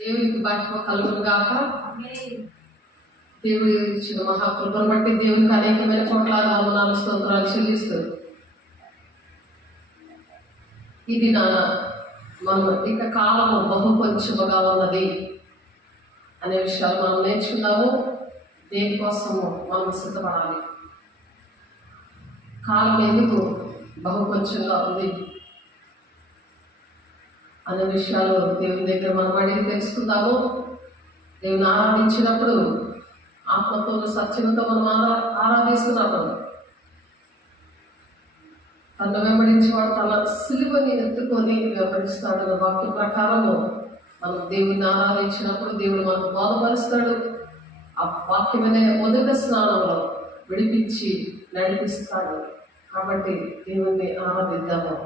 దేవునికి మహిమ కలుగును గాక. దేవుడు ఇచ్చిన మహాకృపను బట్టి దేవునికి అనేకమైన కోట్లాది వందనాలు స్తోత్రాలు చెల్లిస్తుంది. ఇది మనం ఇక కాలము బహు కొంచెముగా ఉన్నది అనే విషయాలు మనం నేర్చుకున్నాము. దేనికోసము మనం సిద్ధపడాలి, కాలం ఎందుకు బహు కొంచెంగా ఉంది అనే విషయాలు దేవుని దగ్గర మనం అడిగి తెలుసుకుందాము. దేవుని ఆరాధించినప్పుడు ఆత్మతో సత్యంతో మనం ఆరాధిస్తున్నప్పుడు తను వెంబడించేవాడు తన సిలువని ఎత్తుకొని వెంబడిస్తాడు. వాక్య ప్రకారము మనం దేవుని ఆరాధించినప్పుడు దేవుడు మనకు బోధపరుస్తాడు. ఆ వాక్యమనే మొదటి స్నానంలో విడిపించి నడిపిస్తాడు. కాబట్టి దేవుణ్ణి ఆరాధిద్దాము.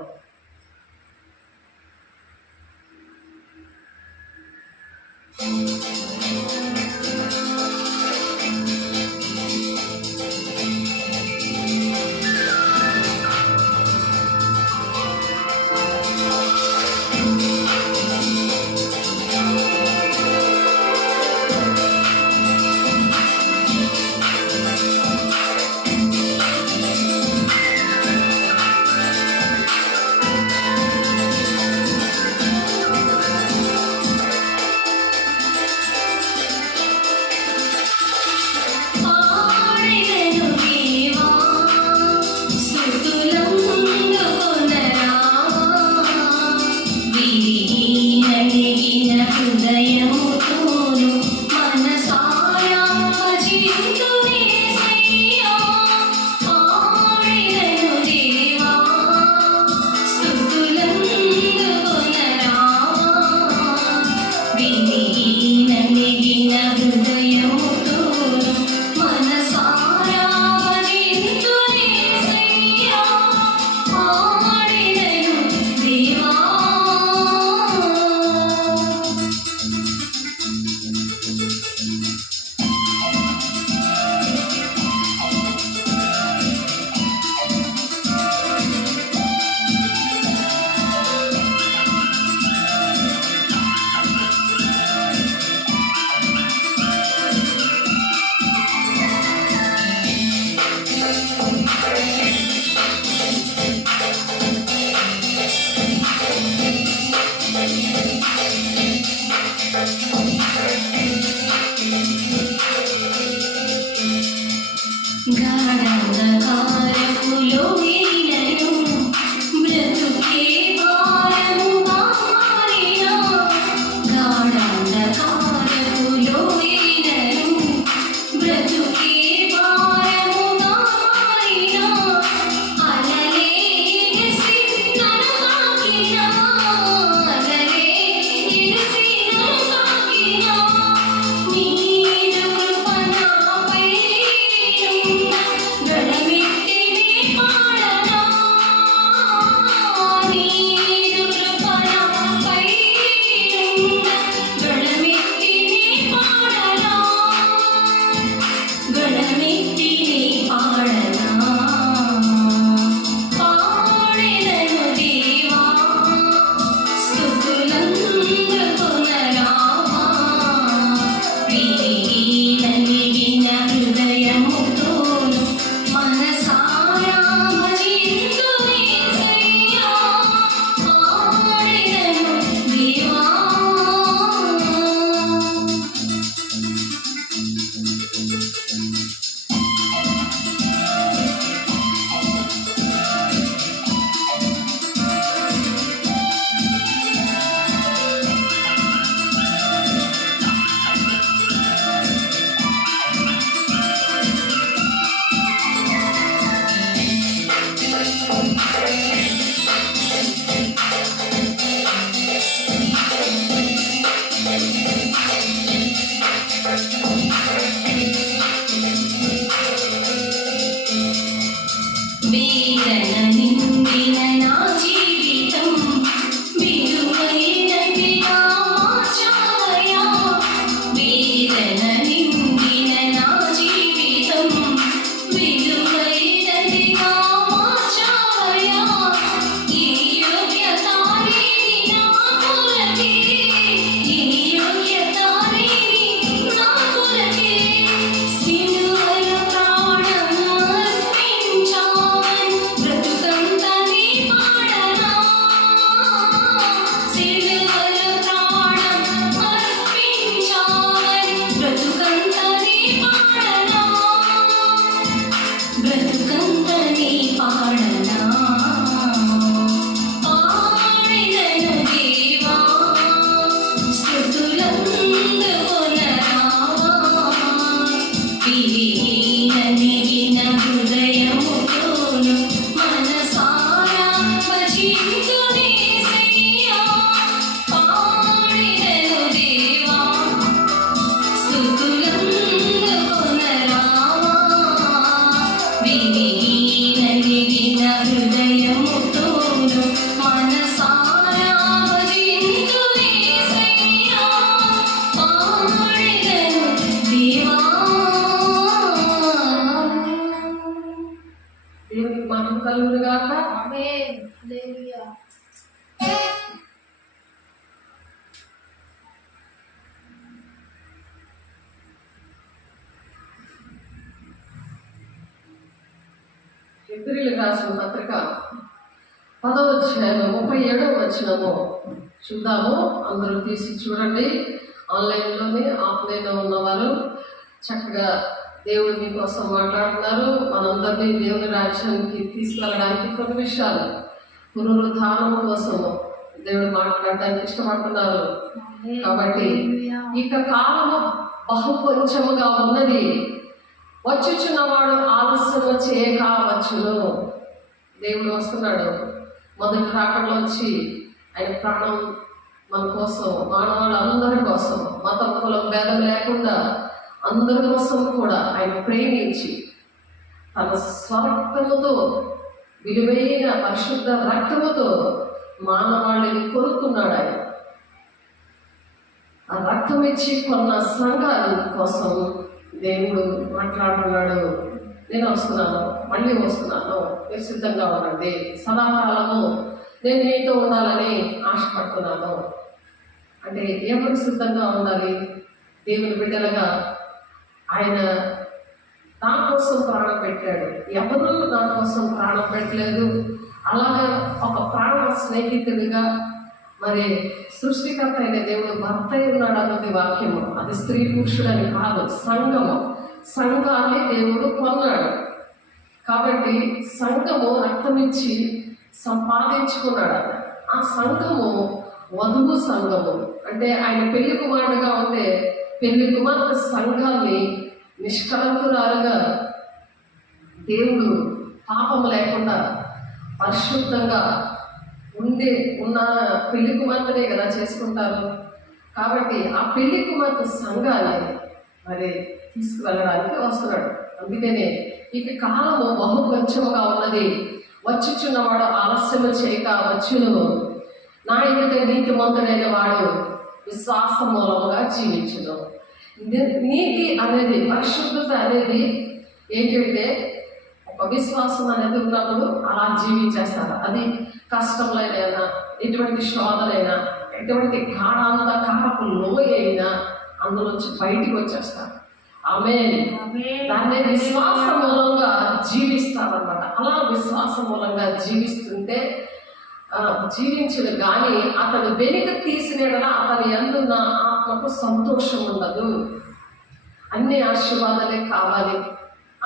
Don't let me హెబ్రీయులకు రాసిన పత్రిక 10వ అధ్యాయం 37వ వచనము చూద్దాము. అందరూ తీసి చూడండి. ఆన్లైన్లోనే ఆఫ్లైన్లో ఉన్నవారు చక్కగా దేవుడు మీకోసం మాట్లాడుతున్నారు. మనందరినీ దేవుని రాజ్యానికి తీసుకెళ్ళడానికి కొన్ని విషయాలు పునరుద్ధానం కోసము దేవుడు మాట్లాడడానికి ఇష్టపడుతున్నారు. కాబట్టి ఇక కాలము బహు కొంచెముగా ఉన్నది, వచ్చుచున్నవాడు ఆలస్యము చేయక వచ్చును. దేవుడు వస్తున్నాడు. మొదటి రాకడలో వచ్చి ఆయన ప్రాణం మన కోసం, మానవాళ్ళందరి కోసం, మతం కులం భేదం లేకుండా అందరి కోసం కూడా ఆయన ప్రేమించి తన స్వరక్తముతో, విలువైన పరిశుద్ధ రక్తముతో మానవాళిని కొనుక్కున్నాడు. ఆయన ఆ రక్తం ఇచ్చి కొన్న సంఘాల కోసం దేవుడు మాట్లాడుతున్నాడు. నేను వస్తున్నాను, మళ్ళీ వస్తున్నాను, మీరు సిద్ధంగా ఉండండి, సదాకాలము నేను మీతో ఉండాలని ఆశపడుతున్నాను. అంటే ఎవరు సిద్ధంగా ఉండాలి? దేవుని బిడ్డలుగా ఆయన నా కోసం ప్రాణం పెట్టాడు. ఎవరు నా కోసం ప్రాణం పెట్టలేదు. అలాగే ఒక ప్రాణ స్నేహితుడిగా మరి సృష్టికర్త అయిన దేవుడు భర్త ఉన్నాడు అన్నది వాక్యము. అది స్త్రీ పురుషుడని కాదు, సంఘము. సంఘాన్ని దేవుడు కొన్నాడు. కాబట్టి సంఘము రక్తమిచ్చి సంపాదించుకున్నాడు. ఆ సంఘము వధువు సంఘము. అంటే ఆయన పెళ్లి కుమారుడుగా ఉంటే పెళ్లి కుమార్తె సంఘాన్ని నిష్కలంకురాలుగా దేవుడు పాపం లేకుండా పరిశుద్ధంగా ఉన్న పెళ్లి కుమార్తెనే కదా చేసుకుంటారు. కాబట్టి ఆ పెళ్లి కుమార్తె సంఘాన్ని మరి తీసుకువెళ్ళడానికి వస్తున్నాడు. అందుకనే ఇక కాలము బహు కొంచెముగా ఉన్నది, వచ్చుచున్నవాడు ఆలస్యము చేయక వచ్చును. నా ఎదుట నీతిమంతుడైన వాడు విశ్వాస మూలముగా జీవించును. నీతి అనేది, పరిశుద్ధత అనేది ఏంటంటే ఒక విశ్వాసం అనేది ఉన్నప్పుడు అలా జీవించేస్తారు. అది కష్టంలోనైనా, ఎటువంటి శోధనైనా, ఎటువంటి గాఢాంధకారపు లోయ అయినా అందులోంచి బయటికి వచ్చేస్తారు. ఆమేన్. దాన్ని విశ్వాస మూలంగా జీవిస్తారన్నమాట. అలా విశ్వాస మూలంగా జీవిస్తుంటే జీవించడు కానీ అతడు వెనుక తీసినడన అతని యందున్న ఆత్మకు సంతోషం ఉండదు. అన్ని ఆశీర్వాదాలే కావాలి.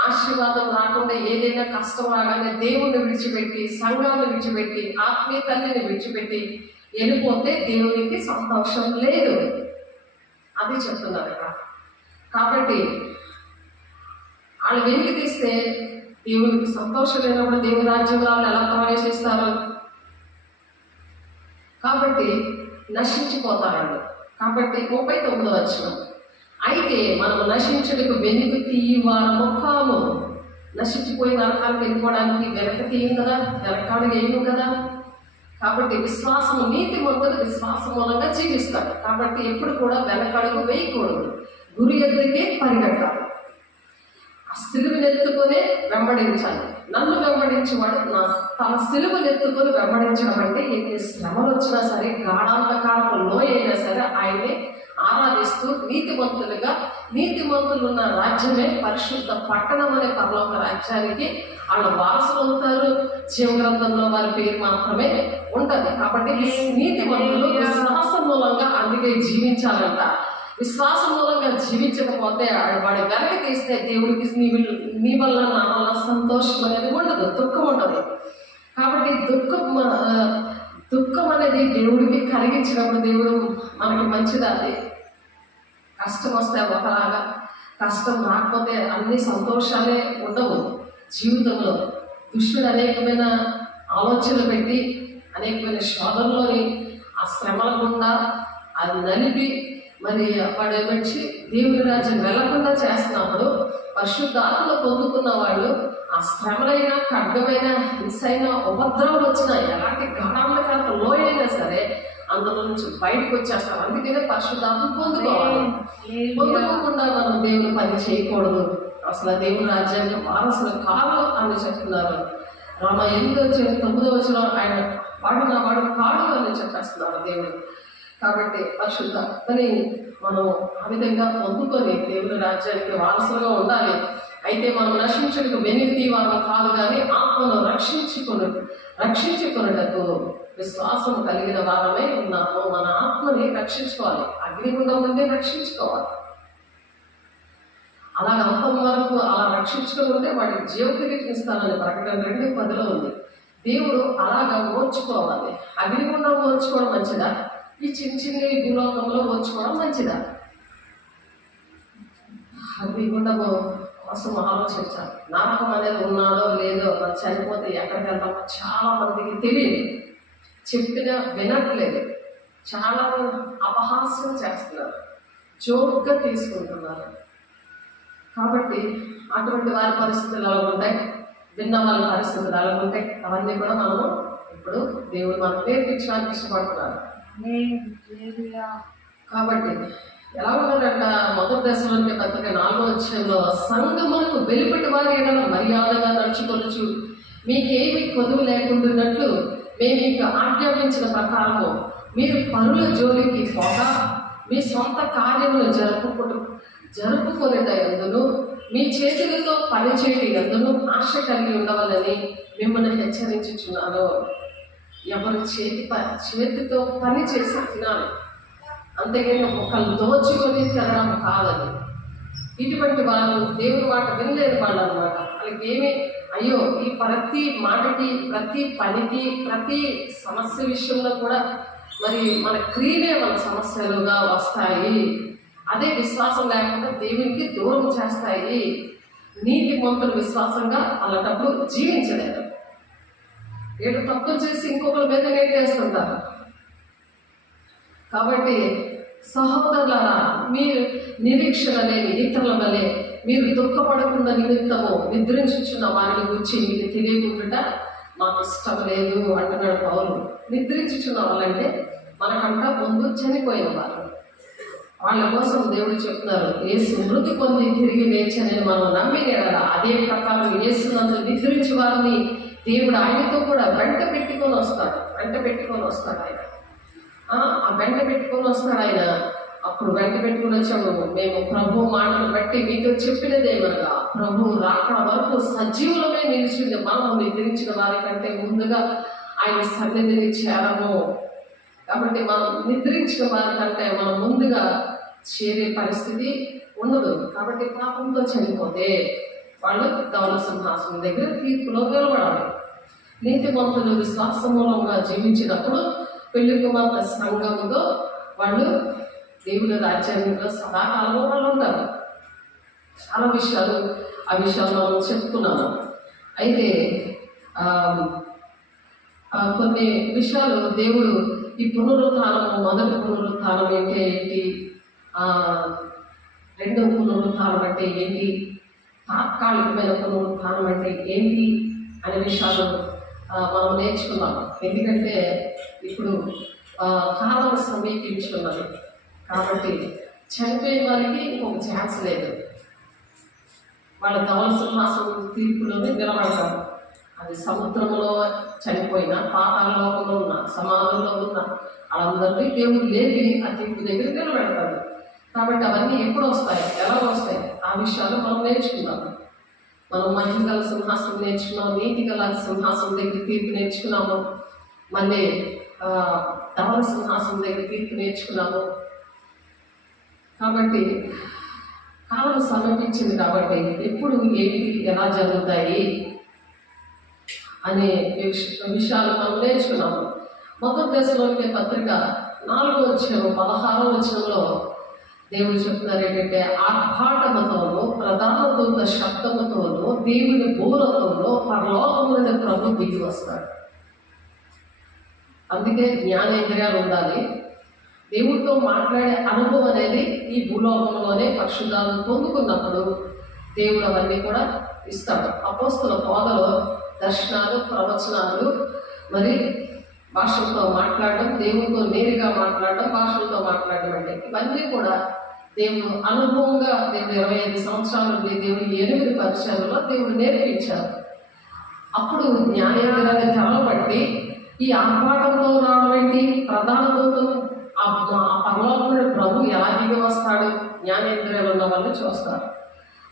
ఆశీర్వాదం రాకుండా ఏదైనా కష్టం రాగానే దేవుణ్ణి విడిచిపెట్టి, సంఘాన్ని విడిచిపెట్టి, ఆత్మీయ తల్లిని విడిచిపెట్టి వెళ్ళిపోతే దేవునికి సంతోషం లేదు. అది చెప్తున్నారు ఇక్కడ. కాబట్టి వాళ్ళు వెలికి తీస్తే దేవునికి సంతోషం లేనప్పుడు దేవుని రాజ్యంలో వాళ్ళు ఎలా ప్రవేశిస్తారు? కాబట్టి నశించిపోతారండి. కాబట్టి 39వ వచనం, అయితే మనం నశించుటకు వెనుక తీయవారము కాము. నశించిపోయి నరకానికి వెళ్ళిపోవడానికి వెనక తీయం కదా, వెనకాడుగు ఏము కదా. కాబట్టి విశ్వాసము, నీతిమంతులు విశ్వాస మూలంగా జీవిస్తారు. కాబట్టి ఎప్పుడు కూడా వెనకడుగు వేయకూడదు, గురి ఎద్దుకే పరిగెట్టాలి. ఆ సిలువను ఎత్తుకొని వెంబడించాలి. నన్ను వెంబడించేవాడు తన సిలువను ఎత్తుకొని వెంబడించడం అంటే ఎన్ని శ్రమలు వచ్చినా సరే, గాఢాంధకారపు లోయ అయినా సరే ఆయన్ని ఆరాధిస్తూ నీతిమంతులు ఉన్న రాజ్యమే పరిశుద్ధ పట్టణం అనే పరలోక రాజ్యానికి వాళ్ళ వారసులు అవుతారు. జీవగ్రంథంలో వారి పేరు మాత్రమే ఉంటుంది. కాబట్టి నీతిమంతులు విశ్వాస మూలంగా అందుకే జీవించాలంట. విశ్వాస మూలంగా జీవించకపోతే వాడి వెనక తీస్తే దేవుడికి నీ వల్ల నా వల్ల సంతోషం అనేది ఉండదు, దుఃఖం ఉండదు. కాబట్టి దుఃఖం అనేది దేవుడికి కలిగించినప్పుడు దేవుడు మనకి మంచిది. అది కష్టం వస్తే ఒకలాగా, కష్టం రాకపోతే అన్ని సంతోషాలే ఉండవు జీవితంలో. దుష్టుడు అనేకమైన ఆలోచనలు పెట్టి అనేకమైన శోధనలోని ఆ శ్రమల గుండా అది నలిపి మరి వాడు ఏమొచ్చి దేవుని రాజ్యం వెళ్లకుండా చేస్తున్నప్పుడు పరిశుద్ధాత్మను పొందుకున్న వాళ్ళు ఆ శ్రమలైనా, ఖడ్గమైన, హింసైనా, ఉపద్రవాలు వచ్చినా, ఎలాంటి గాఢాంధకారత లోయైనా సరే అందులో నుంచి బయటకు వచ్చేస్తారు. అందుకనే పరిశుద్ధాత్మ పొందుకోవాలి. పొందుకోకుండా మనం దేవుని పని చేయకూడదు. అసలు దేవుని రాజ్యానికి వారసులు కాదు అని చెప్తున్నారు. రామ 8వ వచనం ఆయన వాడు నా వాడు కాడు అని చెప్పేస్తున్నారు దేవుడు. కాబట్టి పరిశుద్ధాత్మని మనం ఆ విధంగా పొందుకొని దేవుని రాజ్యానికి వారసులుగా ఉండాలి. అయితే మనం నశించుటకు వెనికిడి వారం కాదు, కానీ ఆత్మను రక్షించుకొనుటకు విశ్వాసం కలిగిన వారమే ఉన్నాము. మన ఆత్మని రక్షించుకోవాలి, అగ్నిగుండం నుండి రక్షించుకోవాలి. అలాగ అంతం వరకు అలా రక్షించుకుంటే వాడికి జీవకిరీటం ఇస్తానని ప్రకటన 2:10 ఉంది. దేవుడు అలాగా ఓర్చుకోవాలి. అగ్నిగుండం ఓర్చుకోవడం మంచిదా, ఈ చిన్న భూలోకంలో ఓర్చుకోవడం మంచిదా? అగ్నిగుండము కోసం ఆలోచించాలి. నరకం అనేది ఉన్నాదో లేదో, మనం చనిపోతే ఎక్కడికి వెళ్తామో చాలా మందికి తెలియదు, చెప్పినా వినట్లేదు, చాలా అపహాస్యం చేస్తున్నారు, జోక్గా తీసుకుంటున్నారు. కాబట్టి అటువంటి వారి పరిస్థితులు ఎలా ఉంటాయి, విన్న వాళ్ళ పరిస్థితులు ఎలా ఉంటాయి, అవన్నీ కూడా మనము ఇప్పుడు దేవుడు మనకు నేర్పించడానికి ఇష్టపడుతున్నారు. కాబట్టి ఎలా ఉన్నారంట, మొదటి దశలోని పత్రిక 4వ అధ్యాయంలో, సంఘములకు వెలుపటి వారి ఎడల మర్యాదగా నడుచుకొనుచు మీకేమి కొదువు లేకుండాన్నట్లు మేము మీకు ఆజ్ఞాపించిన ప్రకారము మీరు పరుల జోలికి పోక మీ సొంత కార్యములు జరుపుకొనేట ఎందును మీ చేతులతో పనిచేయటి ఎందును ఆశ కలిగి ఉండవాలని మిమ్మల్ని హెచ్చరించుచున్నాను. ఎవరు చేతితో పని చేసి తినాలి, అంతేగాని ఒకళ్ళు దోచుకొని తినడం కాదని. ఇటువంటి వాళ్ళు దేవుని మాట వినలేని వాళ్ళు అనమాట. వాళ్ళకి ఏమి అయ్యో, ఈ ప్రతి మాటకి, ప్రతి పనికి, ప్రతి సమస్య విషయంలో కూడా మరి మన క్రియలే మన సమస్యలుగా వస్తాయి. అదే విశ్వాసం లేకుండా దేవునికి దూరం చేస్తాయి. నీతి మంతులు విశ్వాసంగా అలాంటప్పుడు జీవించలేరు. ఏదో తప్పులు చేసి ఇంకొకరి మీద నెట్టేస్తుంటారు. కాబట్టి సహోదరులారా, మీరు నిరీక్షణ లేని ఇతరుల వలె మీరు దుఃఖపడకుండా నిమిత్తము నిద్రించుచున్న వారిని గురించి మీకు తెలియకుండా మాకు ఇష్టం లేదు అంటున్నాడు పౌలు. నిద్రించుచున్న వాళ్ళంటే మనకంట ముందు చనిపోయిన వారు. వాళ్ళ కోసం దేవుడు చెప్తున్నారు, యేసు మృతి పొంది తిరిగి లేచని మనం నమ్మిన అదే ప్రకారం యేసునందు నిద్రించే వారిని దేవుడు ఆయనతో కూడా వెంట పెట్టుకొని వస్తాడు ఆయన. ఆ వెంట పెట్టుకొని వస్తాడు ఆయన. అప్పుడు వెంట పెట్టుకుని వచ్చాము, మేము ప్రభు మాటలు బట్టి మీతో చెప్పినదేమనగా ప్రభు రాకడ వరకు సజీవులమే నిలిచింది. మనం నిద్రించిన వారి కంటే ముందుగా ఆయన సన్నిధిని చేరము. కాబట్టి మనం నిద్రించిన వారి కంటే మనం ముందుగా చేరే పరిస్థితి ఉండదు. కాబట్టి పాపంతో చనిపోతే వాళ్ళు ధవల సింహాసనం దగ్గర తీర్పులో నిలబడాలి. నీతిమంతులు విశ్వాస మూలంగా జీవించినప్పుడు పెళ్లి కుమార్తె సంఘముతో వాళ్ళు దేవుని రాజ్యాంగంలో సదాకాలంలో వాళ్ళు ఉంటారు. చాలా విషయాలు ఆ విషయాలు మనం చెప్పుకున్నాము. అయితే కొన్ని విషయాలు దేవుడు ఈ పునరుత్థానము, మొదటి పునరుత్థానం అంటే ఏంటి, రెండవ పునరుత్థానం అంటే ఏంటి, తాత్కాలికమైన పునరుత్థానం అంటే ఏంటి అనే విషయాలు మనం నేర్చుకున్నాం. ఎందుకంటే ఇప్పుడు కాలం సమీపించున్నది. కాబట్టి చనిపోయిన వారికి ఇంకొక ఛాన్స్ లేదు. వాళ్ళ ధవల సింహాసనం తీర్పులోనే నిలబడతారు. అది సముద్రంలో చనిపోయిన, పాతాళలోకంలో ఉన్న, సమాధుల్లో ఉన్న వాళ్ళందరినీ దేవుడు లేపి ఆ తీర్పు దగ్గర నిలబెడతాడు. కాబట్టి అవన్నీ ఎప్పుడు వస్తాయి, ఎలా వస్తాయి, ఆ విషయాలు మనం నేర్చుకున్నాము. మనం మహిమ గల సింహాసనం నేర్చుకున్నాము, నీతి గల సింహాసనం దగ్గర తీర్పు నేర్చుకున్నాము, మళ్ళీ ధవల సింహాసనం దగ్గర తీర్పు నేర్చుకున్నాము. కాబట్టి కాలం సమీపించింది. కాబట్టి ఎప్పుడు ఏంటి ఎలా జరుగుతాయి అనే విషయాలు మనం నేర్చుకున్నాము. మొదటి దశలోని పత్రిక 4వ అధ్యాయం 16వ వచనంలో దేవుడు చెప్తున్నారు ఏంటంటే, ఆర్భాటముతోనూ ప్రధాన దూత శబ్దముతోనూ దేవుని బూరతోనూ పరలోకము నుండి ప్రభు దిగి వస్తాడు. అందుకే జ్ఞానేంద్రియాలు ఉండాలి. దేవుడితో మాట్లాడే అనుభవం అనేది ఈ భూలోకంలోనే పరిశుద్ధాలను పొందుకున్నప్పుడు దేవుడు అవన్నీ కూడా ఇస్తాడు. అపోస్తుల బోధలో దర్శనాలు, ప్రవచనాలు, మరి భాషలతో మాట్లాడడం, దేవుడితో నేరుగా మాట్లాడడం, భాషలతో మాట్లాడడం అంటే ఇవన్నీ కూడా దేవుడు అనుభవంగా దేవుడు 25 సంవత్సరాల నుండి దేవుడు 8 పరిచయాలలో దేవుడు నేర్పించారు. అప్పుడు జ్ఞానేంద్రియాన్ని తెరవబట్టి ఈ ఆర్భాటంతో రావడం ఏంటి, ప్రధాన దూతను ఆ పరలోకంలో ప్రభు ఎలా దిగి వస్తాడు జ్ఞానేంద్రియాలు ఉన్న వాళ్ళు చూస్తారు.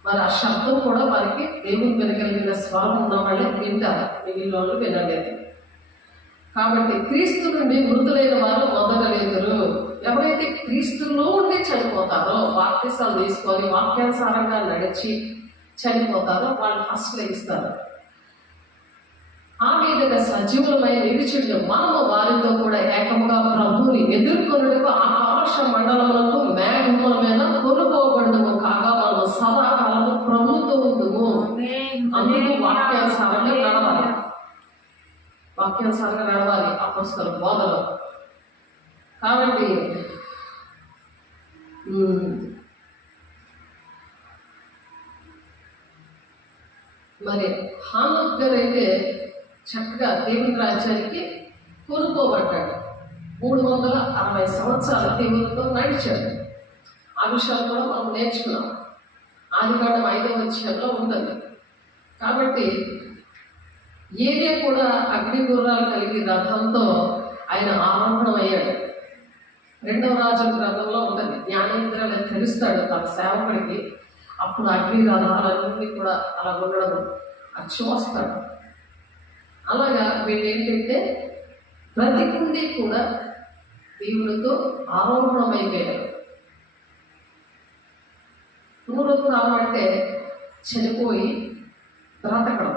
మరి ఆ శబ్దం కూడా వారికి దేవుని వినగలిగిన స్వరం ఉన్న వాళ్ళే వింటారు, మిగిలిన వాళ్ళు వినలేదు. కాబట్టి క్రీస్తు నుండి మృతులైన వారు మొదట లేదురు. ఎవరైతే క్రీస్తులో ఉండి చనిపోతారో, బాప్తిసాలు తీసుకొని వాక్యానుసారంగా నడిచి చనిపోతారో వాళ్ళు ఫస్ట్ లెగిస్తారు. ఆ మీదగా సజీవులమై నిలిచిండు మనము వారితో కూడా ఏకముగా ప్రభువుని ఎదుర్కొనుటకు ఆకాశ మండలములకు మేఘముల మీద కొనుకోబడుదుము. కాగా మనము సదాకాలము ప్రభువుతో ఉందుము. అందుకు వాక్యానుసారంగా నడవాలి, వాక్యానుసారంగా నడవాలి అపొస్తలుల బోధలో. కాబట్టి మరి హానోక్ గారు అయితే చక్కగా దేవుని రాజ్యానికి కొనుక్కోబడ్డాడు. 360 సంవత్సరాలు దేవునితో నడిచాడు. ఆ విషయాలు కూడా మనం నేర్చుకున్నాం. ఆదికాండం 5వ అధ్యాయంలో ఉంటుంది. కాబట్టి ఏరియా కూడా అగ్ని గుర్రాలు కలిగి రథంతో ఆయన ఆరోహణం అయ్యాడు. 2వ రాజుల గ్రంథంలో ఉంటుంది. జ్ఞానేంద్రాలు తెలుస్తాడు తన సేవకుడికి. అప్పుడు అగ్ని రథాలన్నీ కూడా అలా ఉండడం అది చూస్తాడు. అలాగా వీళ్ళు ఏంటంటే బ్రతికుండి కూడా దేవునితో ఆరోహణమైపోయారు. పునరుత్థానం అంటే చనిపోయి బ్రతకడం,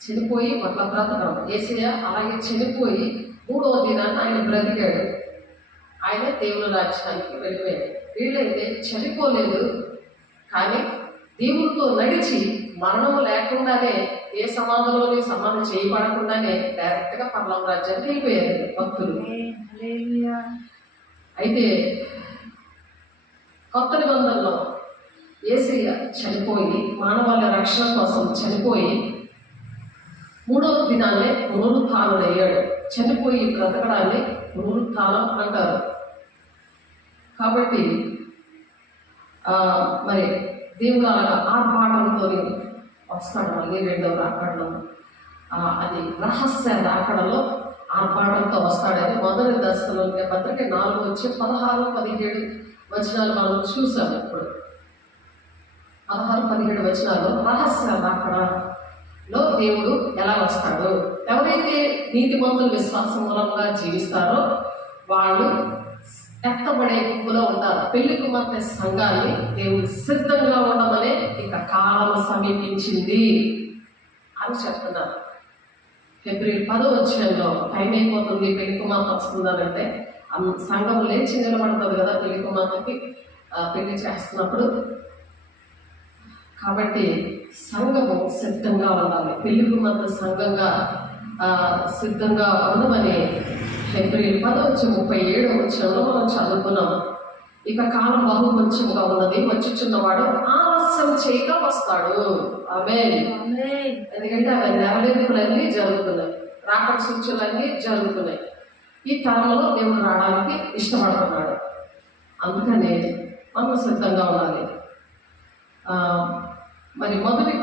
చనిపోయి మళ్ళా బ్రతకడం. యేసయ్య అలాగే చనిపోయి 3వ దినాన్ని ఆయన బ్రతికాడు. ఆయన దేవుని రాజ్యానికి వెళ్ళిపోయాడు. వీళ్ళైతే చనిపోలేదు, కానీ దేవునితో నడిచి మరణము లేకుండానే, ఏ సమాధిలోని సమాధి చేయబడకుండానే డైరెక్ట్గా పరలోక రాజ్యానికి వెళ్ళిపోయారు భక్తులు. అయితే కొత్త నిబంధనలో యేసయ్య చనిపోయి మానవాళి రక్షణ కోసం చనిపోయి 3వ దినాన్నే పునరుత్థానుడయ్యాడు. చనిపోయి బ్రతకడాన్ని పునరుత్థానం అంటారు. కాబట్టి మరి దేవుడు అలాగా ఆర్భాటంతో వస్తాడు మళ్ళీ 2వ రాకడలో. అది రహస్య రాకడలో ఆర్భాటంతో వస్తాడని మొదటి దశలోని పత్రిక 4:16-17 వచనాలు మనం చూసాము. ఇప్పుడు 16-17 వచనాలు రహస్య రాకడలో దేవుడు ఎలా వస్తాడు. ఎవరైతే నీతిమంతులు విశ్వాసం మూలంగా జీవిస్తారో వాళ్ళు ఎత్తబడే గుంపులో ఉంటారు. పెళ్లి కుమార్తె సంఘాన్ని దేవుడు సిద్ధంగా ఉండమనే ఇక కాలం సమీపించింది అని చెప్తున్నారు. ఫిబ్రవరి 10వ అధ్యాయంలో టైం అయిపోతుంది, పెళ్లి కుమార్తె వస్తుందనంటే సంఘం లేచి నిలబడుతుంది కదా పెళ్లి కుమార్తెకి పెళ్లి చేస్తున్నప్పుడు. కాబట్టి సంఘము సిద్ధంగా ఉండాలి. పెళ్లి కుమార్తె సంఘంగా సిద్ధంగా ఉండమని ఫిబ్రవరి 10:37 వచనంలో మనం చదువుకున్నాం. ఇక కాలం బహు కొంచెంగా ఉన్నది, వచ్చుచున్నవాడు ఆలస్యం చేయక వస్తాడు. ఆమేన్. ఎందుకంటే అవి నెరవేర్పులన్నీ జరుగుతున్నాయి, రాకడ సూచనలన్నీ జరుగుతున్నాయి. ఈ తరంలో దేవుడు రావడానికి ఇష్టపడుతున్నాడు. అందుకనే మనం సిద్ధంగా ఉండాలి. మరి మొదటి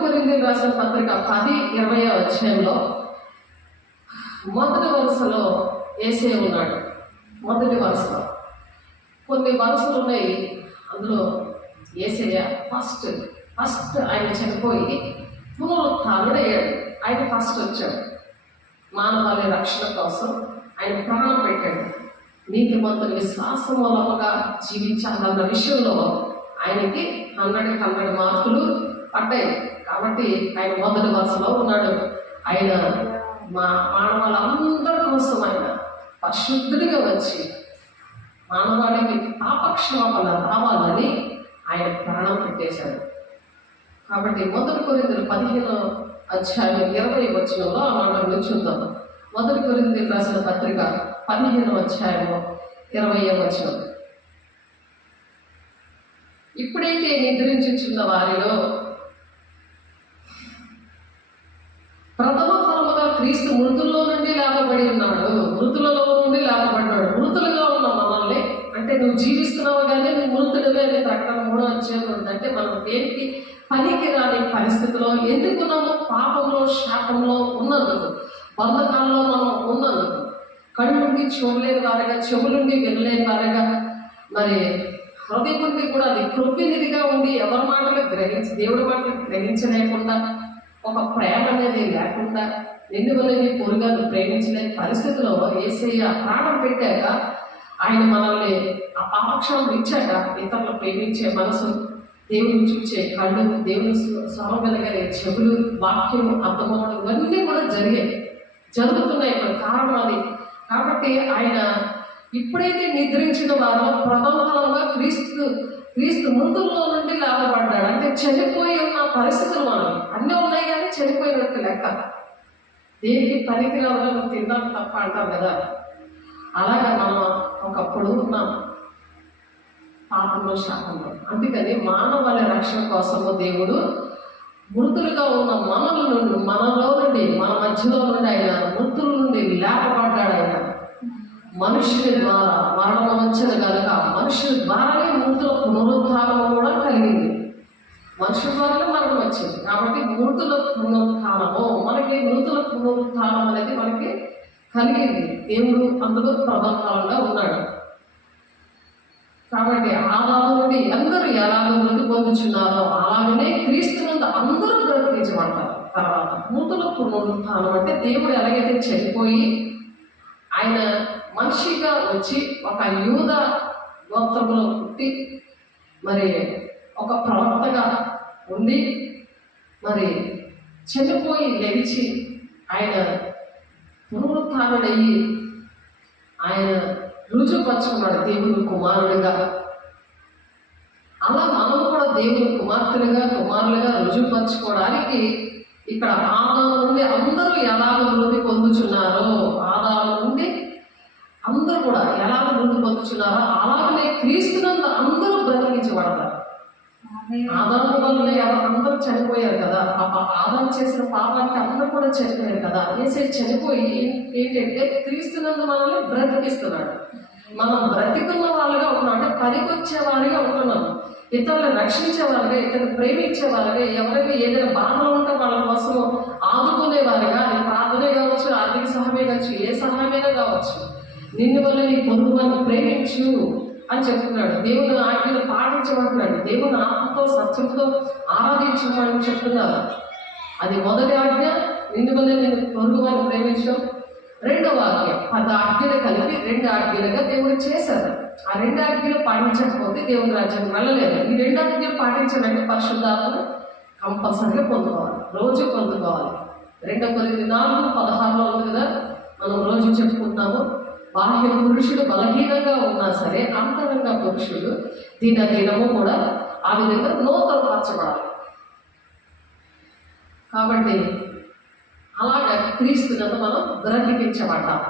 కొరింథీయులకు రాసిన పత్రిక 10:20 అధ్యాయంలో మొదటి వరుసలో యేసయ్య ఉన్నాడు. మొదటి వరుసలో కొన్ని వరుసలు ఉన్నాయి. అందులో యేసయ్య ఫస్ట్ ఆయన చనిపోయి పునరుత్థానుడయ్యాడు. ఆయన ఫస్ట్ వచ్చాడు. మానవాళి రక్షణ కోసం ఆయన ప్రాణం పెట్టాడు. నీతిమంతులు విశ్వాసం మూలముగా జీవించాలన్న విషయంలో ఆయనకి 100 మార్కులు పడ్డాయి. కాబట్టి ఆయన మొదటి వరుసలో ఉన్నాడు. ఆయన మానవాళ్ళందరి కోసం ఆయన పరిశుద్ధుడిగా వచ్చి మానవాళికి పాపక్షమాపణ రావాలని ఆయన ప్రాణం పెట్టేశాడు. కాబట్టి మొదటి కొరింథీయులు 15వ అధ్యాయం 20 వచనంలో ఆ మాటలు చూద్దాం. మొదటి కొరింథీయులకు రాసిన పత్రిక 15వ అధ్యాయం 20వ వచనం. ఇప్పుడైతే నిద్రించుచున్న వారిలో ప్రథమ ఫలముగా క్రీస్తు మృతుల్లో నుండి లేపబడి ఉన్నాడు. మృతులలో నుండి లేపబడ్డాడు. మృతులుగా ఉన్న మనల్ని, అంటే నువ్వు జీవిస్తున్నావు కానీ నువ్వు మృతుడివే అని ప్రకటన 3వ అధ్యాయంలో ఉందంటే మనం దేనికి పనికి రాని పరిస్థితిలో ఎందుకున్నాము? పాపంలో, శాపంలో ఉన్నందుకు, బంధకాల్లో మనం ఉన్నందుకు, కళ్ళుండి చూడలేని వారిగా, చెవులుండి వినలేని వారిగా, మరి హృదయం నుండి కూడా అది కృప్పినిదిగా ఉండి ఎవరి మాటలు దేవుడి మాటలు గ్రహించలేకుండా, ఒక ప్రేమ అనేది లేకుండా, నిన్ను వల్ల నీ పొరుగాను ప్రేమించలేని పరిస్థితిలో యేసయ్య ప్రాణం పెట్టాక, ఆయన మనల్ని ఆ పాపక్షణం ఇచ్చాక ఇతరులు ప్రేమించే మనసు, దేవుని చూచే కళ్ళు, దేవుని స్వరం వెలగలే చెవులు, వాక్యం అర్థమవడం, ఇవన్నీ కూడా జరుగుతున్నాయి. ఇప్పుడు కారణం అది. కాబట్టి ఆయన ఇప్పుడైతే నిద్రించిన వారిలో ప్రథమంగా క్రీస్తు మృతుల్లో నుండి లేవబడ్డాడు. అంటే చనిపోయి ఉన్న పరిస్థితులు మనం అన్నీ ఉన్నాయి కానీ చనిపోయినట్టు లెక్క. దేనికి పనికి రావడం తిందాం తప్ప అంటాం కదా, అలాగా మనం ఒకప్పుడు ఉన్నాం పాపంలో, శాపంలో. అందుకని మానవాళి రక్షణ కోసము దేవుడు మృతులుగా ఉన్న మనలో నుండి మన మధ్యలో నుండి ఆయన మృతుల నుండి లేపబడ్డాడు. ఆయన మనుషుని ద్వారా మరణం వచ్చింది కనుక మనుషుల ద్వారానే మృతుల పునరుద్ధానం కూడా కలిగింది. మనుషుల ద్వారానే మరణం వచ్చింది కాబట్టి మృతుల పునరుద్ధానము, మనకి మృతుల పునరుద్ధానం అనేది మనకి కలిగింది. దేవుడు అందులో ప్రధానంగా ఉన్నాడు. కాబట్టి ఆదాము నుండి అందరూ ఎలాగో మృతి పొందుచున్నారో అలాగనే క్రీస్తునందు అందరూ బ్రతికించబడతారు. తర్వాత మృతుల పునరుద్ధానం అంటే దేవుడు ఎలాగైతే చనిపోయి ఆయన మనిషిగా వచ్చి ఒక యూద గోత్రంలో పుట్టి మరి ఒక ప్రవక్తగా ఉండి మరి చనిపోయి లేచి ఆయన పునరుత్థానుడయ్యి ఆయన రుజువుపరుచుకున్నాడు దేవుని కుమారుడిగా. అలా మనం కూడా దేవుని కుమారులుగా రుజువుపరచుకోవడానికి ఇక్కడ ఆదాము నుండి అందరూ ఎలాగ మృతి పొందుచున్నారో, ఆదాము నుండి అందరూ కూడా ఎలాగ మృతి పొందుచున్నారో అలాగనే క్రీస్తునందు అందరూ బ్రతికించబడతారు. ఆదాము వల్ల అందరూ చనిపోయారు కదా, ఆదాము చేసిన పాపానికి అందరూ కూడా చనిపోయారు కదా. యేసయ్య చనిపోయి ఏంటంటే క్రీస్తునందు మనల్ని బ్రతికిస్తున్నాడు. మనం బ్రతికున్న వాళ్ళుగా ఉంటున్నాం, అంటే పనికొచ్చే వారిగా ఉంటున్నాం, ఇతరులను రక్షించే వారిగా, ఇతరులను ప్రేమించే వారిగా, ఎవరైనా ఏదైనా బాధలు ఉంటే వాళ్ళ కోసం ఆదుకునేవారిగా, అది ప్రార్థనే కావచ్చు, ఆర్థిక సహాయమే కావచ్చు, ఏ సహాయమైనా కావచ్చు. నిన్ను వల్ల నీ పొరుగు వారిని ప్రేమించు అని చెప్తున్నాడు. దేవుని ఆజ్ఞలు పాటించమంటున్నాడు. దేవుని ఆత్మతో సత్యంతో ఆరాధించమని చెప్తున్నారు. అది మొదటి ఆజ్ఞ, నిన్ను వల్ల నేను పొరుగు వారిని ప్రేమించడం. రెండవ ఆజ్ఞ, 10 ఆజ్ఞలు కలిపి 2 ఆజ్ఞలుగా దేవుడు చేశారు. ఆ 2 ఆజ్ఞలు పాటించకపోతే దేవుని రాజ్యం వెళ్ళలేదు. ఈ 2 ఆజ్ఞలు పాటించాలంటే పరిశుద్ధాత్మను కంపల్సరిగా పొందుకోవాలి, రోజు పొందుకోవాలి. 2 కొరింథీయులు 4:16 ఉంది కదా, మనం రోజు చెప్పుకుంటాము. బాహ్య పురుషుడు బలహీనంగా ఉన్నా సరే అంతరంగ పురుషుడు దినము కూడా ఆ విధంగా నూతనపరచబడాలి. కాబట్టి అలాగే క్రీస్తునందు మనం బ్రతికించబడ్డాం.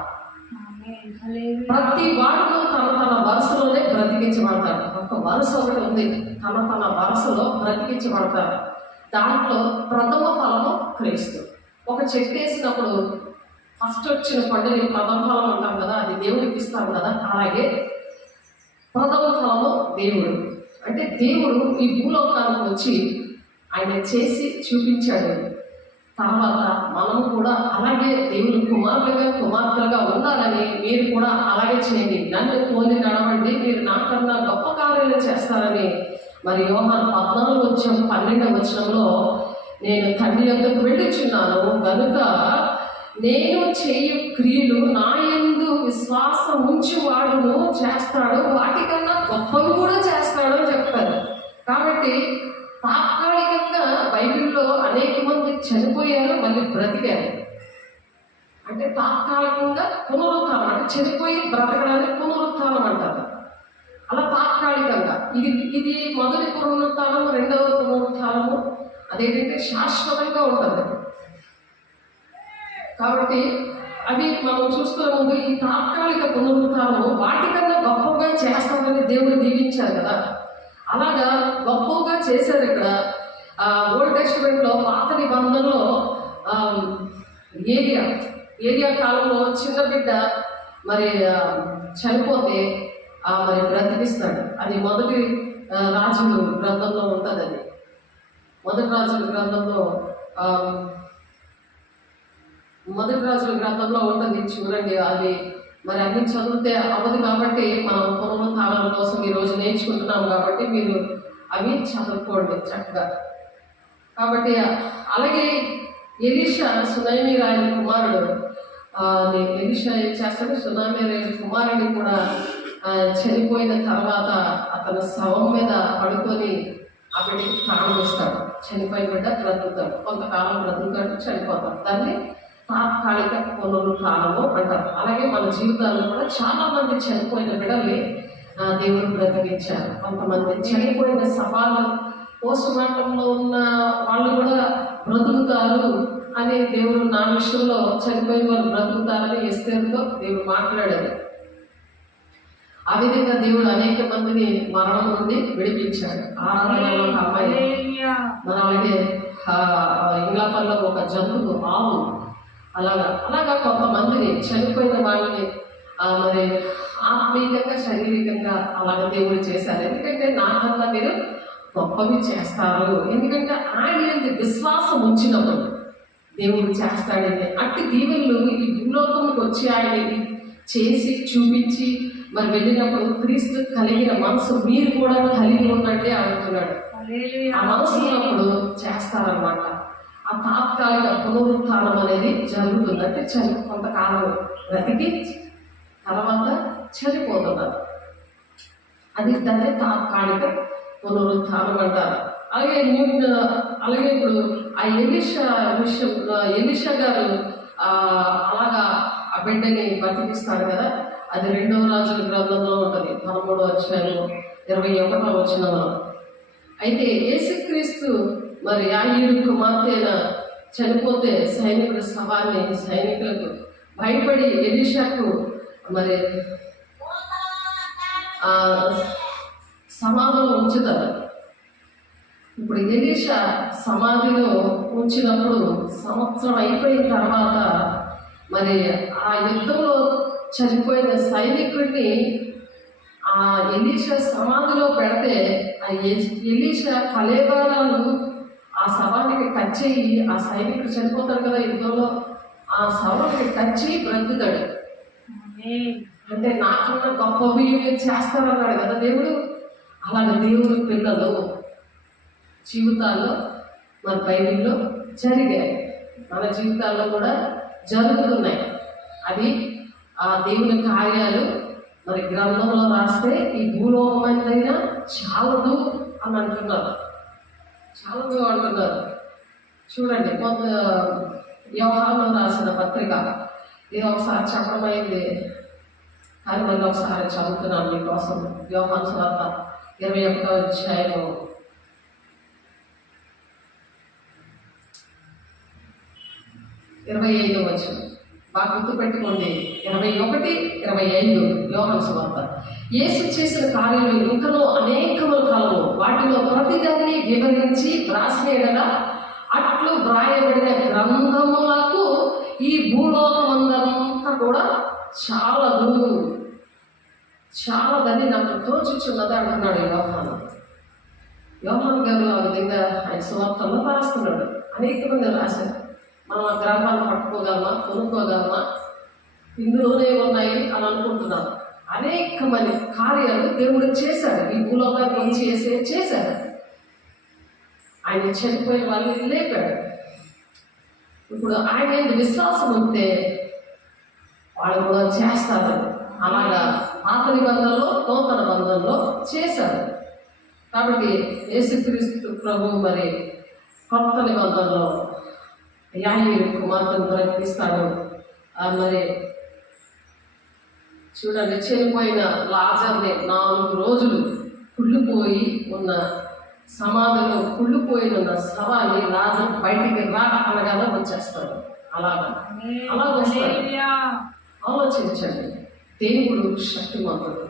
ప్రతి వాడును తన వరుసలోనే బ్రతికించబడతారు. ఒక వరుస ఒకటి ఉంది, తన వరుసలో బ్రతికించబడతారు. దాంట్లో ప్రథమ ఫలము క్రీస్తు. ఒక చెట్టు వేసినప్పుడు ఫస్ట్ వచ్చిన పండుని ప్రథమ ఫలం అంటాం కదా, అది దేవుడికి ఇస్తాం కదా. అలాగే ప్రథమ ఫలము దేవుడు. అంటే దేవుడు ఈ భూలోకానికి వచ్చి ఆయన చేసి చూపించాడు. తర్వాత మనము కూడా అలాగే దేవుని కుమార్తెలుగా ఉండాలని మీరు కూడా అలాగే చేయండి, నన్ను పోలి నడవండి, మీరు నాకన్నా గొప్ప కార్యాలు చేస్తారని మరి యోహాను 14:12 నేను తండ్రి యొద్దకు వెళ్ళుచున్నాను కనుక నేను చేయు క్రియలు నా యందు విశ్వాసం ఉంచువాడును చేస్తాడు, వాటికన్నా గొప్పవి కూడా చేస్తాడు అని చెప్తారు. కాబట్టి తాత్కాలికంగా బైబిల్లో అనేక మంది చనిపోయారు, మళ్ళీ బ్రతికారు. అంటే తాత్కాలికంగా పునరుత్థానం, అంటే చనిపోయి బ్రతకడానికి పునరుత్థానం అంటారు. అలా తాత్కాలికంగా ఇది మొదటి పునరుత్థానం, రెండవ పునరుత్థానము అదేంటంటే శాశ్వతంగా ఉంటుంది. కాబట్టి అవి మనం చూస్తున్న ముందు ఈ తాత్కాలిక పునరుత్థానము వాటికన్నా గొప్పగా చేస్తామని దేవుడు దీవించారు కదా. అలాగా గొప్పగా చేశారు. ఇక్కడ ఓల్డ్ టెస్టిమెంట్లో పాత నిబంధనలో ఏలియా కాలంలో చిన్న బిడ్డ మరి చనిపోతే మరి బ్రతికిస్తాడు. అది మొదటి రాజుల గ్రంథంలో ఉంటుంది. అది మొదటి రాజుల గ్రంథంలో ఉంటుంది, చూడండి. అది మరి అన్ని చదివితే అవ్వదు కాబట్టి మనం పునరుత్థానం కోసం ఈరోజు నేర్చుకుంటున్నాం కాబట్టి మీరు అవి చదువుకోండి చక్కగా. కాబట్టి అలాగే ఎలీషా సునైమి రాయల కుమారుడు. ఎలీషా ఏం చేస్తాడు, సునైమి రాయల కుమారుడిని కూడా చనిపోయిన తర్వాత అతను శవం మీద పడుకొని ఆ బిడ్డకి ప్రాణం ఇస్తాడు. చనిపోయిన బిడ్డ బ్రతుకుతాడు, కొంతకాలం బ్రతుకుతాడు, చనిపోతాడు. దాన్ని తాత్కాలిక పునరుత్థానము అంటారు. అలాగే మన జీవితాల్లో కూడా చాలా మంది చనిపోయిన బిడ్డల్ని దేవుడు బ్రతికించారు. కొంతమంది చనిపోయిన సవాళ్ళు పోస్ట్ మార్టంలో ఉన్న వాళ్ళు కూడా బ్రతుకుతారు అని దేవుడు నా విషయంలో చనిపోయిన వాళ్ళు బ్రతుకుతారని ఎస్తేరుతో దేవుడు మాట్లాడారు. ఆ విధంగా దేవుడు అనేక మందిని మరణం నుండి విడిపించాడు. ఆరాధనలో ఒక అమ్మాయి, మన అలాగే ఇంగ్లాపల్లో ఒక జంతువు ఆవు, అలాగా కొంతమందిని చనిపోయిన వాళ్ళని మరి ఆత్మీయంగా శారీరకంగా అలాగ దేవుడు చేశారు. ఎందుకంటే నాకన్నా మీరు గొప్పవి చేస్తారు. ఎందుకంటే ఆయన విశ్వాసం ఉంచినప్పుడు దేవుడు చేస్తాడని అట్టి దీవెనలు ఈ భూలోకంకి వచ్చి ఆయనకి చేసి చూపించి మరి వెళ్ళినప్పుడు క్రీస్తు కలిగిన మనసు మీరు కూడా కలిగి ఉన్నట్టే అంటున్నాడు. ఆ మనసు ఉన్నప్పుడు చేస్తారనమాట. ఆ తాత్కాలిక పునరుత్థానం అనేది జరుగుతుంది. అంటే కొంతకాలం బ్రతికి తర్వాత చనిపోతున్నారు. అది దాన్ని తాత్కాలిక పునరుత్థానం అంటారు. అలాగే ఇప్పుడు ఆ ఎలీషా గారు అలాగా ఆ బిడ్డని బతికిస్తాడు కదా. అది 2వ రాజుల గ్రంథంలో ఉంటుంది, 13వ అధ్యాయం 21వ వచనంలో. అయితే యేసుక్రీస్తు మరి యాయీరు కుమార్తెన చనిపోతే సైనికులకు భయపడి ఎలీషాకు మరి సమాధిలో ఉంచుతారు. ఇప్పుడు ఎలీషా సమాధిలో ఉంచినప్పుడు సంవత్సరం అయిపోయిన తర్వాత మరి ఆ యుద్ధంలో చనిపోయిన సైనికుడిని ఆ ఎలీషా సమాధిలో పెడితే ఆ ఎలీషా కళేబరాలు ఆ శవానికి టచ్ అయ్యి, ఆ సైనికుడు చనిపోతాడు కదా యుద్ధంలో, ఆ శవానికి టచ్ అయ్యి బ్రతుకుతాడు. అంటే నాకన్నా గొప్పవి మీరు చేస్తారన్నాడు కదా దేవుడు. అలాగే దేవుడి పిల్లలు జీవితాల్లో మన బైబిల్లో జరిగాయి, మన జీవితాల్లో కూడా జరుగుతున్నాయి. అది ఆ దేవుని కార్యాలు మరి గ్రంథంలో రాస్తే ఈ భూలోకమైనా చాలదు అని అంటున్నారు. చూడండి, యోహాను రాసిన పత్రిక ఇది ఒకసారి చెప్పడమైంది, కానీ మళ్ళీ ఒకసారి చదువుతున్నాను మీకోసం. యోహాను సువార్త 21వ అధ్యాయం 25వ వచనం బాగా గుర్తుపెట్టుకోండి. 21, 25 యోహాను సువార్త. యేసు చేసిన కార్యాలు ఇంకనూ అనేకముల కలవు, వాటిలో ప్రతిదాన్ని వివరించి వ్రాసినగా అట్లు వ్రాయబడిన గ్రంథములకు ఈ భూలోకమందంతా కూడా చాలదని నాకు తోచుచున్నది అంటున్నాడు యోహాను గారు. ఆ విధంగా ఆయన సువార్తల్లో రాస్తున్నాడు. అనేక మంది రాశారు. మనం ఆ గ్రంథాలను పట్టుకోగలమా, కొనుక్కోగలమా, ఇందులోనే ఉన్నాయి అని అనుకుంటున్నాను. అనేక మంది కార్యాలు దేవుడు చేశాడు, ఈ భూలోకానికి చేశాడు. ఆయన చనిపోయిన వాళ్ళని లేపాడు. ఇప్పుడు ఆయన విశ్వాసం ఉంటే వాళ్ళు కూడా చేస్తారు. అలాగా పాత నిబంధనలో నూతన బంధంలో చేశారు. కాబట్టి యేసుక్రీస్తు ప్రభు మరి కొత్త నిబంధనలో యాయీరు కుమార్తెను బ్రతికిస్తాడు. మరి చూడండి, చనిపోయిన లాజర్ని 4 రోజులు కుళ్ళిపోయి ఉన్న సమాధిలో కుళ్ళిపోయిన శవాన్ని లాజర్ బయటికి అనగానే వచ్చేస్తాడు. అలా వస్తాడు. ఆలోచించండి, దేవుడు శక్తిమంతుడు.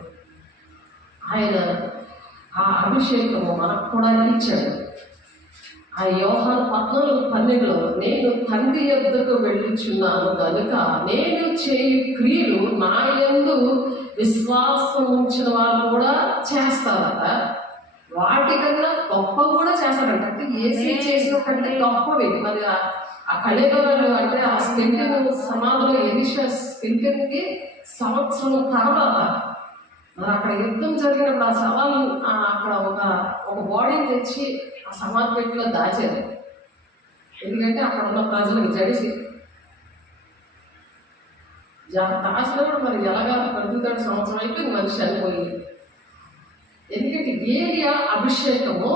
ఆయన ఆ అభిషేకము మనకు కూడా ఇచ్చాడు. ఆ యోహాను 14:12 నేను తండ్రి యొద్దకు వెళ్ళుచున్నాను కనుక నేను చేయు క్రియలు నా యందు విశ్వాసం ఉంచిన వాళ్ళు కూడా చేస్తారట, వాటికన్నా గొప్ప కూడా చేస్తారంట. అంటే ఏసీ చేసిన కంటే గొప్పవి. మరి ఆ కళేబరాలు అంటే ఆ స్కెల్టన్ సమాధిలో ఎలీషా స్కెల్టన్కి సంవత్సరం తర్వాత మరి అక్కడ యుద్ధం జరిగినప్పుడు ఆ సవాలు అక్కడ ఒక బాడీని తెచ్చి ఆ సమాధి పెట్టిలో దాచారు. ఎందుకంటే అక్కడ ఉన్న ప్రజలకు జడిసి దాచినప్పుడు మరి ఎలాగా బ్రతుకుతాడు, సంవత్సరం అయిపోయింది మనిషి చనిపోయి. ఎందుకంటే ఏలియా అభిషేకము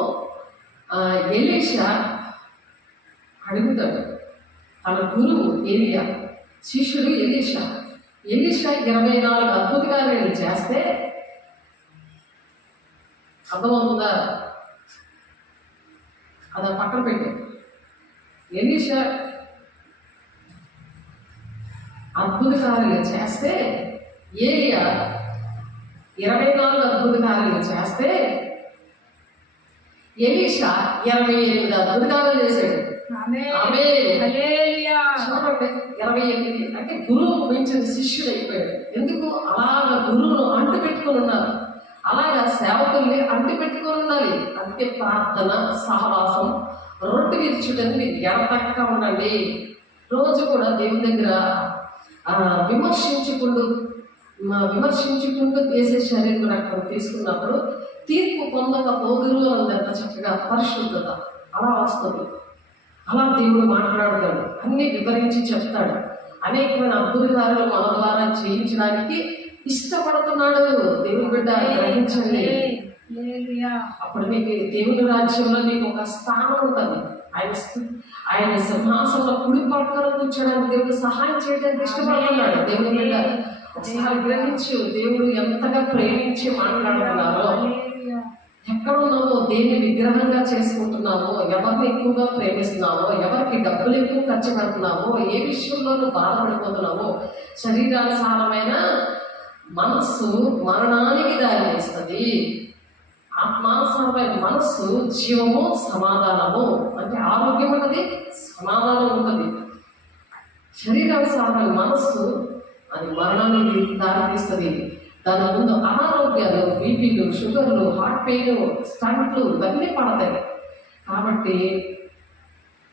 ఎలీషా అడుగుతాడు. తన గురువు ఏలియా, శిష్యుడు ఎలీషా 24 అద్భుత కార్యాలు చేస్తే అర్థమవుతుందా? అది పక్కన పెట్టే ఎలీషా అద్భుత కార్యాలు చేస్తే, ఏలియా 24 అద్భుత కార్యాలు చేస్తే, ఎలీషా 28 అద్భుత కార్యాలు చేశాడు. చూడండి, 28 అంటే గురువుకు మించిన శిష్యుడు అయిపోయాడు. ఎందుకు అలాగా గురువును అంటు పెట్టుకొని ఉన్నారు, అలాగా సేవకుల్ని అంటు పెట్టుకొని ఉండాలి. అందుకే ప్రార్థన, సహవాసం, రొట్టె విరుచుటని మీరు ఎడతక్క ఉండండి. రోజు కూడా దేవుని దగ్గర విమర్శించుకుంటూ చేసే శరీరం రక్తం తీసుకున్నప్పుడు తీర్పు పొందక పోగురు అని ఎంత చక్కగా పరిశుద్ధత అలా వస్తుంది. అలా దేవుడు మాట్లాడతాడు, అన్ని వివరించి చెప్తాడు. అనేకమైన అద్భుత కార్యాలు మన ద్వారా చేయించడానికి ఇష్టపడుతున్నాడు. దేవుని బిడ్డ గ్రహించండి. అప్పుడు మీకు దేవుని రాజ్యంలో మీకు ఒక స్థానం ఉంటుంది. ఆయన సింహాసనంలో కుడి పక్కన కూర్చోడానికి దేవుడు సహాయం చేయడానికి ఇష్టపడుతున్నాడు. దేవుని బిడ్డ ఒకసారి గ్రహించు, దేవుడు ఎంతగా ప్రేమించి మాట్లాడుతున్నారో. ఎక్కడున్నామో, దేన్ని విగ్రహంగా చేసుకుంటున్నామో, ఎవరిని ఎక్కువగా ప్రేమిస్తున్నామో, ఎవరికి డబ్బులు ఎక్కువ ఖర్చు పెడుతున్నామో, ఏ విషయంలోనూ బాధపడిపోతున్నామో, శరీరానుసారమైన మనస్సు మరణానికి దారి తీస్తుంది. ఆత్మానుసారమైన మనస్సు జీవము, సమాధానము. అంటే ఆరోగ్యం ఉన్నది, సమాధానం ఉంటుంది. శరీరానుసారమైన మనస్సు అది మరణానికి దారితీస్తుంది. దాని ముందు అనారోగ్యాలు, బీపీలు, షుగర్లు, హార్ట్ పెయిన్, స్టంట్లు ఇవన్నీ పడతాయి. కాబట్టి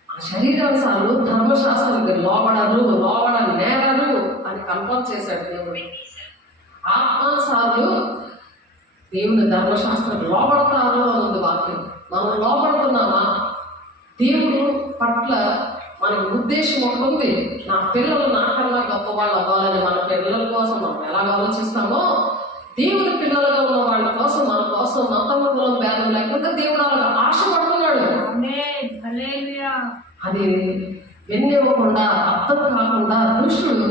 ఆ శరీరానుసారులు ధర్మశాస్త్రానికి లోబడ నేరరు అని కన్ఫర్మ్ చేశాడు దేవుడు. ఆత్మానుసారులు దేవుని ధర్మశాస్త్రానికి లోబడతారు అన్నది వాక్యం. మనం లోబడుతున్నామా? దేవుడు పట్ల మనకు ఉద్దేశం ఒకటి ఉంది. నా పిల్లలు నాకన్నా గొప్ప వాళ్ళు అవ్వాలని మన పిల్లల కోసం మనం ఎలాగ ఆలోచిస్తామో, దేవుని పిల్లలుగా ఉన్న వాళ్ళ కోసం, మన కోసం మతములో భేదం లేకుండా దేవుడు అలాగా ఆశపడుతున్నాడు. అది వెన్నెవ్వకుండా, అర్థం కాకుండా దుష్టుడు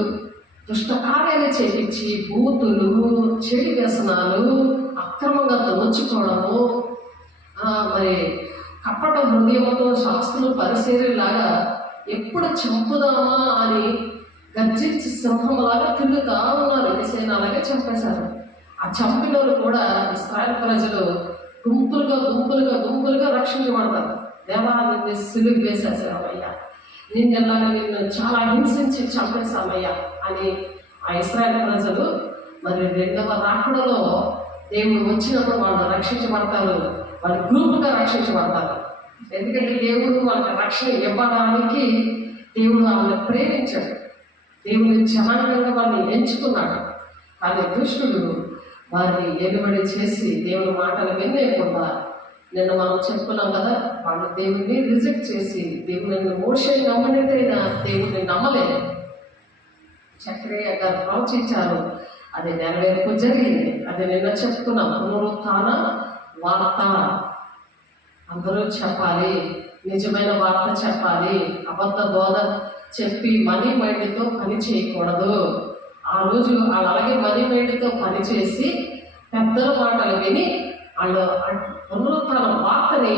దుష్ట కార్యాలు చేపించి బూతులు, చెడు వ్యసనాలు, అక్రమంగా దోచుకోవడము, మరి కపట హృదయంతో శాస్త్రులు పరిశీలిలాగా ఎప్పుడు చంపుదామా అని గర్జించి సింహంలాగా తిరుగుతా ఉన్నారు. అలాగే చంపేశారు. ఆ చంపినోళ్ళు కూడా ఇశ్రాయేలు ప్రజలు గుంపులుగా రక్షించబడతారు. దేవా, నిన్ను సిలువ వేసేసామయ్యా, నిన్ను చాలా హింసించి చంపేశామయ్యా అని ఆ ఇశ్రాయేలు ప్రజలు మరి రెండవ రాకడలో దేవుడు వచ్చినప్పుడు వాళ్ళు రక్షించబడతారు. వాళ్ళు గ్రూపుగా రక్షించబడతారు. ఎందుకంటే దేవుడు వాళ్ళకి రక్షణ ఇవ్వడానికి దేవుడు వాళ్ళని ప్రేమించాడు. దేవుని జనాంగంగా వాళ్ళని ఎంచుకున్నాడు. కానీ దుష్టుడు వారిని ఎలుబడి చేసి దేవుని మాటలు వినేయకుండా, నిన్న మనం చెప్పుకున్నాం కదా, వాళ్ళు దేవుడిని రిజెక్ట్ చేసి దేవుని మోషే నమ్మనట్టయినా దేవుడిని నమ్మలేదు. చక్రయ్య గారు ప్రవచించారు, అది నెరవేర్పు జరిగింది. అది నిన్న చెప్పుకున్నాం. పునరుత్థాన వార్త అందరూ చెప్పాలి, నిజమైన వార్త చెప్పాలి. అబద్ధ బోధ చెప్పి మనీ మైండ్తో పని చేయకూడదు. ఆ రోజు వాళ్ళు అలాగే మనీ మైండ్తో పని చేసి పెద్దల మాటలు విని వాళ్ళు పునరుత్థాన వార్తని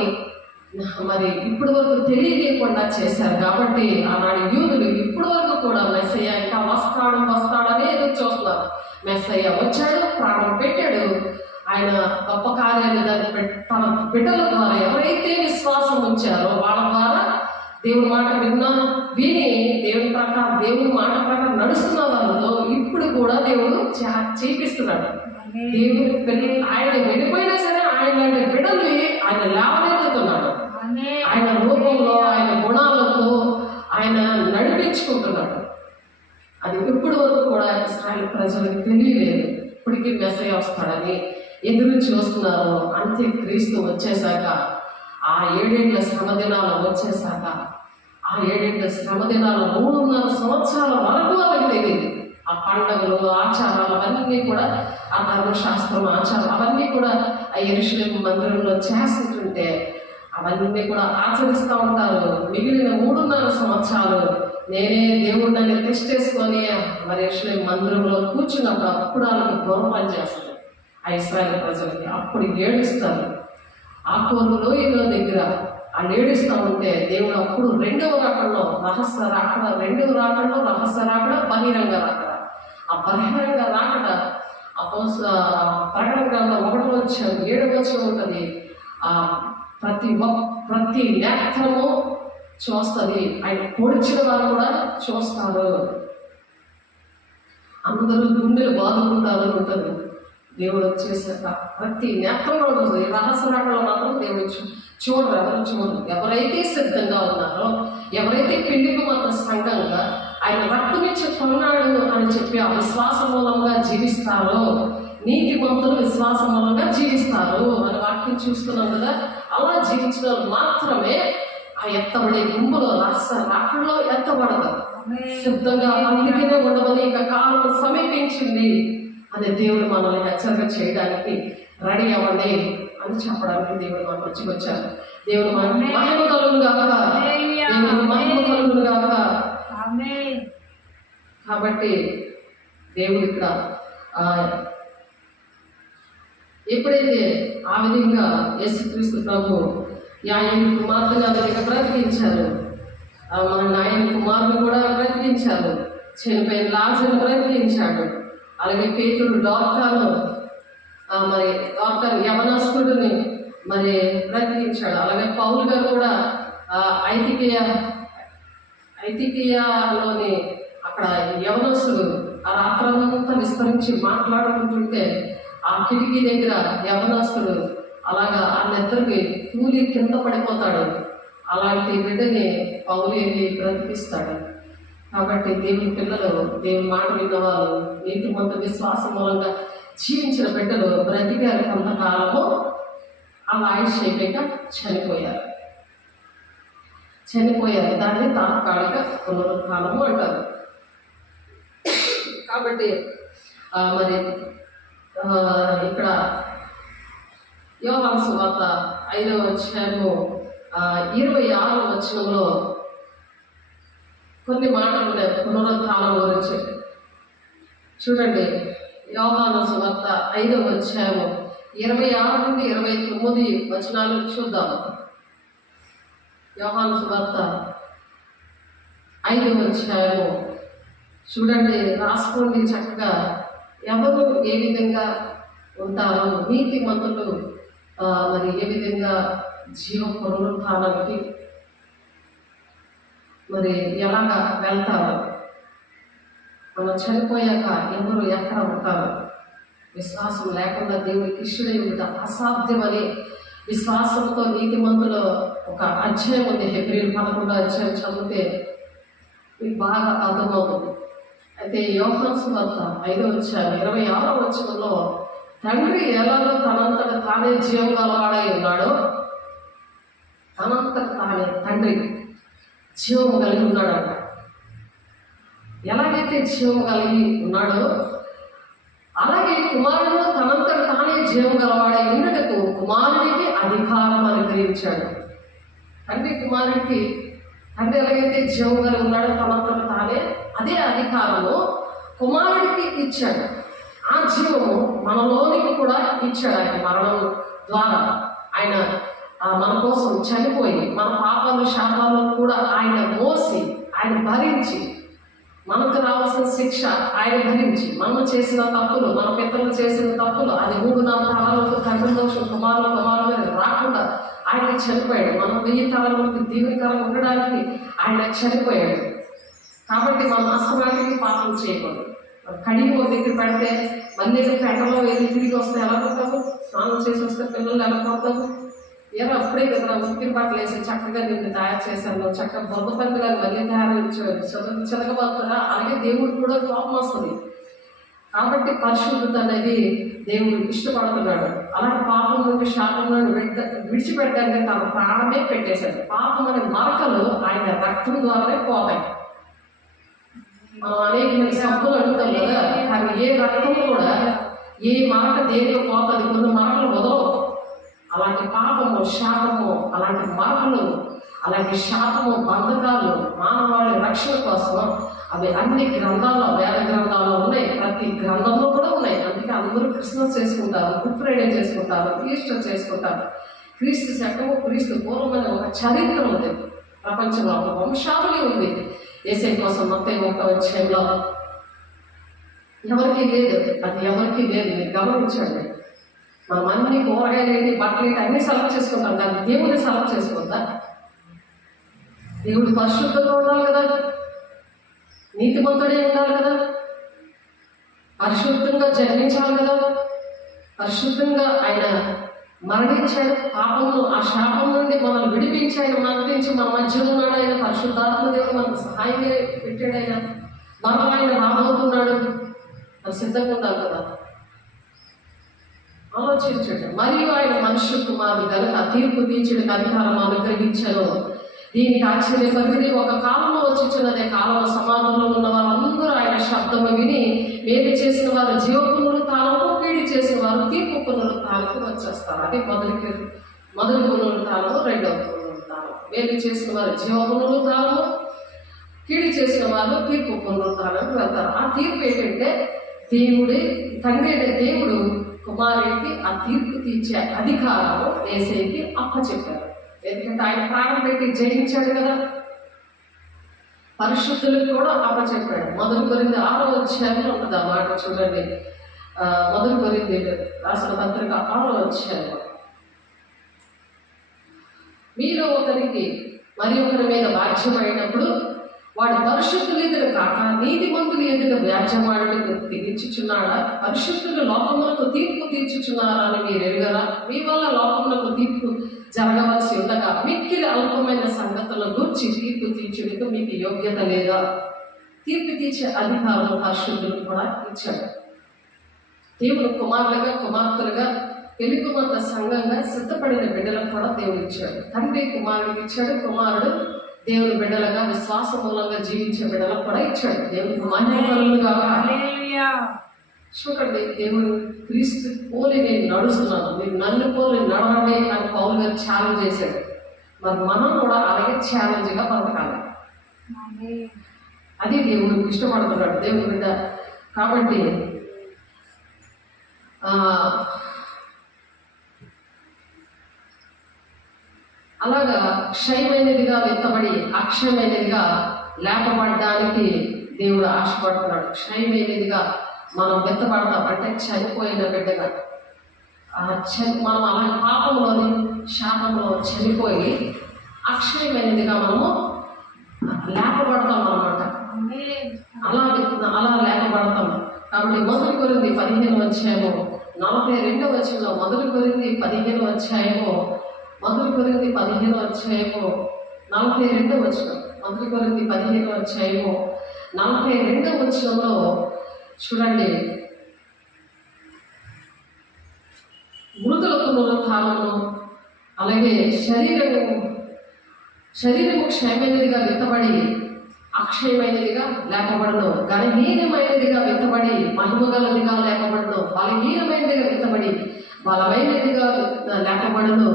మరి ఇప్పటి వరకు తెలియకుండా చేశారు. కాబట్టి ఆనాడు యూదులు ఇప్పటి వరకు కూడా మెస్సయ్య ఇంకా వస్తాడని ఎదురు చూస్తున్నారు. మెస్సయ్య వచ్చాడు, ప్రాణం పెట్టాడు. ఆయన గొప్ప కార్యాలు తన బిడ్డల ద్వారా ఎవరైతే విశ్వాసం ఉంచారో వాళ్ళ ద్వారా దేవుని మాట విని దేవుని మాట ప్రకారం నడుస్తున్న వాళ్ళతో ఇప్పుడు కూడా దేవుడు చేపిస్తున్నాడు. దేవుని ఆయన వెళ్ళిపోయినా సరే ఆయన బిడ్డలు ఆయన లేవనెత్తుతున్నాడు. ఆయన రూపంలో, ఆయన గుణాలతో ఆయన నడిపించుకుంటున్నాడు. అది ఇప్పటి వరకు కూడా ఇశ్రాయేలు ప్రజలకు తెలియలేదు. ఇప్పటికీ మెస్సయ్య వస్తాడని ఎదురు చూస్తున్నారు. అంత్యక్రీస్తు వచ్చేసాక, ఆ 7 ఏళ్ల శ్రమ దినాలు వచ్చేసాక, ఆ 7 ఏళ్ల శ్రమ దినాలు 3.5 సంవత్సరాల వరకు వాళ్ళకి తెలియదు. ఆ పండుగలు, ఆచారాలు అవన్నీ కూడా, ఆ ధర్మశాస్త్రం ఆచారం అవన్నీ కూడా ఆ యెరూషలేము మందిరంలో చేస్తుంటుంటే అవన్నీ కూడా ఆచరిస్తూ ఉంటారు. మిగిలిన 3.5 సంవత్సరాలు నేనే దేవుడిని టెస్ట్ చేసుకొని మరి యెరూషలేము మందిరంలో కూర్చున్నప్పుడు అప్పుడు వాళ్ళకి గౌరవం చేస్తారు ఆ ఇశ్రాయేలు ప్రజలకి. అప్పుడు ఏడుస్తారు. ఆ కోరు లోయలో దగ్గర ఆ ఏడుస్తూ ఉంటే దేవుడు అప్పుడు 2వ రాకడలో రహస్య రాకడ, 2వ రాకడలో రహస్య రాకడ, బహిరంగ రాకడ. ఆ బహిరంగ రాకడ ప్రకటన గ్రంథం 1వ అధ్యాయం 7వ వచనం ఉంటుంది. ఆ ప్రతి నేత్రము చూస్తుంది. ఆయన పొడిచిన వారు కూడా చూస్తారు. అందరూ గుండెలు బాదుకుంటారు ఉంటుంది. దేవుడు వచ్చేసాక ప్రతి నేత్రంలో ఉంటుంది. రహస్య రాకడలో మాత్రం దేవుడు చూడరు, ఎవరు చూడరు. ఎవరైతే సిద్ధంగా ఉన్నారో, ఎవరైతే పెళ్లికి మాత్రం సంఘంగా ఆయన రక్తమిచ్చి కొన్నాడు అని చెప్పి ఆ విశ్వాస మూలంగా జీవిస్తారో, నీతి మంతులు విశ్వాస మూలంగా జీవిస్తారు అని వాక్యం చూస్తున్నాం కదా. అలా జీవించిన మాత్రమే ఆ ఎత్తబడే గుంపులో రహస్య రాకడలో ఎత్తబడతారు. సిద్ధంగా అందుకనే ఉండవని ఇక కాలం సమీపించింది అనే దేవుడు మనల్ని హెచ్చరిక చేయడానికి రెడీ అవ్వండి అని చెప్పడానికి దేవుడు మనకు వచ్చారు. దేవుడు మనకి మహిమ కలుగును గాక, దేవుడు మహిమ కలుగును గాక. కాబట్టి దేవుడు ఇక్కడ ఎప్పుడైతే ఆ విధంగా యేసుక్రీస్తు ప్రభు ఆయన కుమార్తెగా విధంగా బ్రతికించారు, మన నాయన కుమారుని కూడా బ్రతికించారు, చనిపోయిన లాజరును బ్రతికించాడు. అలాగే పేతురు డాక్టర్ను మరి డాక్టర్ యవనస్తుడిని మరి బ్రతికించాడు. అలాగే పౌలు గారు కూడా ఐతికియాలోని అక్కడ యవనస్తుడు ఆ రాత్రంతా విస్తరించి మాట్లాడుకుంటుంటే ఆ కిటికీ దగ్గర యవనస్తుడు అలాగా ఆ నిద్రకి తూలి కింద పడిపోతాడు. అలాంటి బిడ్డని పౌలు వెళ్ళి బ్రతికిస్తాడు. కాబట్టి దేవుని పిల్లలు, దేవుని మాట విన్నవాళ్ళు, నీతి మంత విశ్వాసం మూలంగా జీవించిన బిడ్డలు బ్రతికారు. కొంతకాలము అలా ఆయుష్ అయిపోయాక చనిపోయారు. దాన్ని తాత్కాలిక పునరుత్థానము అంటారు. కాబట్టి మరి ఇక్కడ యోహాను సువార్త 5వ అధ్యాయము 26వ వచనంలో కొన్ని మాటలు ఉన్నాయి పునరుత్థానం గురించి. చూడండి, యోహాను సువార్త 5వ అధ్యాయము 26 నుండి 29 వచనాలు చూద్దాం. యోహాను సువార్త 5వ అధ్యాయము చూడండి, రాసుకోండి చక్కగా. ఎవరు ఏ విధంగా ఉంటారో, నీతి మంతులు మరి ఏ విధంగా జీవ పునరుత్థానానికి మరి ఎలాగా వెళ్తారు, మనం చనిపోయాక ఎవరు ఎక్కడ ఉంటారు. విశ్వాసం లేకుండా దేవుడికి ఇష్టడై ఉంటా అసాధ్యమని విశ్వాసంతో నీతి మంతులు ఒక అధ్యాయం ఉంది. హెబ్రీలు 11వ అధ్యాయం చదివితే మీకు బాగా అర్థమవుతుంది. అయితే యోహాను సువార్త 5వ అధ్యాయం 26వ వచనంలో తండ్రి ఎలాగో తనంతట తానే జీవం గలవాడై ఉన్నాడో, తనంతట తానే తండ్రి జీవం కలిగి ఉన్నాడంట. ఎలాగైతే జీవం కలిగి ఉన్నాడో అలాగే కుమారుడు తనంతట తానే జీవం గలవాడై ఉండటకు కుమారుడికి అధికారం అనుగ్రహించాడు. తండ్రి ఎలాగైతే జీవం కలిగి ఉన్నాడో తనంతట తానే అదే అధికారము కుమారుడికి ఇచ్చాడు. ఆ జీవము మనలోనికి కూడా ఇచ్చాడు. ఆయన మరణం ద్వారా ఆయన మన కోసం చనిపోయి మన పాపాలు శాపాలను కూడా ఆయన మోసి ఆయన భరించి మనకు రావాల్సిన శిక్ష ఆయన భరించి, మనం చేసిన తప్పులు, మన పితరులు చేసిన తప్పులు అది 3-4 తరాలకు తండ్రి దోషం కుమారుల రాకుండా ఆయన చనిపోయాడు. మనం 1000 తరాలకు దీవెనకరంగా ఉండడానికి ఆయన చనిపోయాడు. కాబట్టి మనం అసమానికి పాపం చేయకూడదు. కడిగి ఒక దగ్గర పెడితే మళ్ళీ పెంటలో వెళ్ళి తిరిగి వస్తే ఎలా పడతాము? స్నానం చేసి వస్తే పిల్లలు ఎలా పడతాము? ఏదో అప్పుడే కదా ఉక్కిరి బట్టలు వేసి చక్కగా నిన్ను తయారు చేశాను, చక్కగా బొద్ద పండుగ మళ్ళీ తయారు చిలకబోతున్నా. అలాగే దేవుడు కూడా కోపం వస్తుంది. కాబట్టి పరిశుద్ధత అనేది దేవుడు ఇష్టపడుతున్నాడు. అలాంటి పాపం నుండి శాపం నుండి విడిచిపెట్టడానికి తన ప్రాణమే పెట్టేశాడు. పాపం అనే మరకలు ఆయన రక్తం ద్వారానే పోతాయి. మనం అనేక సబ్బులు అడుగుతాం కదా, కానీ ఏ రక్తం కూడా ఏ మరక దేనిలో పోతుంది, కొన్ని మరకలు వదలవు. అలాంటి పాపము, శాపము, అలాంటి మరకలు, అలాంటి శాపము, బంధకాలు మానవాళి రక్షణ కోసం అవి అన్ని గ్రంథాల్లో, వేద గ్రంథాల్లో ఉన్నాయి. ప్రతి గ్రంథంలో కూడా ఉన్నాయి. అందుకే అందరూ క్రిస్మస్ చేసుకుంటారు, గుడ్ ఫ్రైడే చేసుకుంటారు, ఈస్టర్ చేసుకుంటారు. క్రీస్తు శకము, క్రీస్తు పూర్వమైన ఒక చరిత్ర ఉంది ప్రపంచంలో, ఒక వంశావళి ఉంది. యేసయ్య కోసం మొత్తం ఒక అధ్యాయంలో ఎవరికి లేదు, అది ఎవరికి లేదు. మీరు గమనించండి. మనం అన్ని కూరగాయలు ఏంటి, బట్టలు ఏంటి అన్ని సెలవు చేసుకుంటాం, కానీ దేవుడిని సెలవు చేసుకుంటా? దేవుడు పరిశుద్ధంగా ఉండాలి కదా, నీతిమంతుడే ఉండాలి కదా, పరిశుద్ధంగా జన్మించాలి కదా, పరిశుద్ధంగా ఆయన మరణించాడు. పాపంలో ఆ శాపం నుండి మనల్ని విడిపించి ఆయన మరణించి మన మధ్యలో ఉన్నాడు. ఆయన పరిశుద్ధాత్మ దేవుడు మనకు సహాయంగా పెట్టాడు. ఆయన మనం ఆయన రాబోతున్నాడు. అది సిద్ధంగా ఉండాలి కదా. ఆలోచించండి. మరియు ఆయన మనుష్య కుమారుడు కనుక తీర్పు తీర్చడానికి అధికారం అనుగ్రహించను. దీనికి ఆశ్చర్యపరిది ఒక కాలంలో వచ్చినదే కాలంలో సమాజంలో ఉన్న వారందరూ ఆయన శబ్దము విని మేలు చేసిన వారు జీవ పునరుత్థానము, కీడి చేసిన వారు తీర్పు పునరుత్థానానికి వచ్చేస్తారు. అది మొదటి పునరుత్థానము, రెండవ పునరుత్థానం. మేలు చేసిన వారు జీవ పునరుత్థానము, కీడి చేసిన వారు తీర్పు పునరుత్థానానికి వెళ్తారు. ఆ తీర్పు ఏంటంటే తండ్రి అనే దేవుడు కుమారుడికి ఆ తీర్పు తీర్చే అధికారము యేసయ్యకి అప్పచెప్పారు. ఎందుకంటే ఆయన ప్రాణం పెట్టి జయించాడు కదా. పరిశుద్ధులకు కూడా అప్పచెప్పాడు. మొదటి కొరింథీ 6వ అధ్యాయంలో ఉంటుంది ఆ మాట, చూడండి. మొదటి కొరింథీ రాసిన పత్రిక 6వ అధ్యాయంలో, మీలో ఒకరికి మరి ఒకరి మీద బాధ్యమైనప్పుడు వాడు పరిశుద్ధులు ఎదురు కాక నీతిమంతులు ఎదురు వ్యాజ్యమాడుటకు తెగించుచున్నాడా? పరిశుద్ధులు లోకములకు తీర్పు తీర్చుచున్నారా అని మీరు ఎరుగరా? మీ వల్ల లోకములకు తీర్పు జరగవలసి ఉండగా మిక్కిలి అల్పమైన సంగతుల గురించి తీర్పు తీర్చుటకు మీకు యోగ్యత లేదా? తీర్పు తీర్చే అధికారం పరిశుద్ధులు కూడా ఇచ్చాడు. దేవుడు కుమారులుగా, కుమార్తెలుగా, పెళ్లికుమార్తె సంఘంగా సిద్ధపడిన బిడ్డలకు కూడా దేవుడు ఇచ్చాడు. తండ్రి కుమారుడికి ఇచ్చాడు, కుమారుడు దేవుని బిడ్డలుగా విశ్వాస మూలంగా జీవించే బిడ్డలకు కూడా ఇచ్చాడు. దేవుడికి మహిమలుగా చూడండి. దేవుడు క్రీస్తు పోలి నేను నడుస్తున్నాను, మీరు నన్ను పోలి నడవండి అని పౌలు గారు ఛాలెంజ్ చేశాడు. మరి మనం కూడా అలాగే ఛాలెంజ్గా బతకాలి. అది దేవుడు ఇష్టపడుతున్నాడు, దేవుడి బిడ్డ. కాబట్టి అలాగా క్షయమైనదిగా విత్తబడి అక్షయమైనదిగా లేపబడడానికి దేవుడు ఆశపడుతున్నాడు. క్షయమైనదిగా మనం విత్తబడతాం అంటే చనిపోయిన బిడ్డగా. మనం అలాంటి పాపంలోని శాపంలో చనిపోయి అక్షయమైనదిగా మనము లేపబడతాం అన్నమాట. అలా లేపబడతాం. కాబట్టి మొదటి కొరింథీ 15వ అధ్యాయము 42వ వచనంలో, మొదటి కొరింథీ 15వ అధ్యాయము 42వ వచనం, మొదటి కొరింథీ 15వ అధ్యాయము 42వ వచనంలో చూడండి. మృతుల పునరుత్థానము, అలాగే శరీరము క్షయమైనదిగా విత్తబడి అక్షయమైనదిగా లేపబడను, ఘనహీనమైనదిగా విత్తబడి మహిమగలదిగా లేపబడను, బలహీనమైనదిగా విత్తబడి బలమైనదిగా లేపబడను,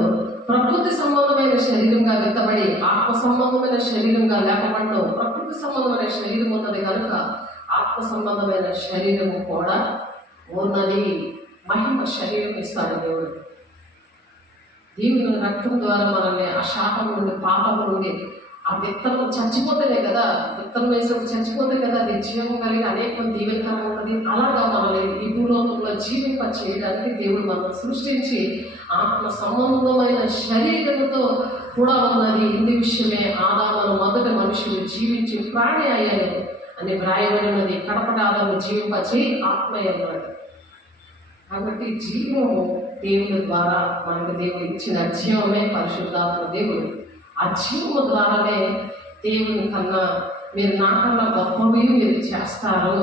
ప్రకృతి సంబంధమైన శరీరంగా విత్తబడి ఆత్మ సంబంధమైన శరీరంగా లేపబడను. ప్రకృతి సంబంధమైన శరీరం ఉన్నది కనుక ఆత్మ సంబంధమైన శరీరము కూడా ఉన్నది. మహిమ శరీరం ఇస్తాడు దేవుడు. దేవుని రక్తం ద్వారా మనల్ని ఆ శాపం నుండి, పాపం నుండి, ఆ విత్తనం చచ్చిపోతేనే కదా, విత్తనం వేసినప్పుడు చచ్చిపోతే కదా అది జీవం కలిగి అనేక దీవెనకరంగా ఉన్నది. అలాగా మనల్ని ఈ భూలోకంలో జీవింప చేయడానికి దేవుడు మనల్ని సృష్టించి ఆత్మ సంబంధమైన శరీరంతో కూడా ఉన్నది. ఇందు విషయమే ఆదాము మొదటి మనుషులు జీవించి ప్రాణి అయ్యారు అని వ్రాయబడినది. కడపటి ఆదాము జీవింప చేయి ఆత్మ అన్నాడు. కాబట్టి జీవము దేవుని ద్వారా మనకు దేవుడు ఇచ్చిన జీవమే పరిశుద్ధాత్మ దేవుడు. ఆ జీవము ద్వారానే దేవుని కన్నా మీరు నాకన్నా గొప్పవి మీరు చేస్తారు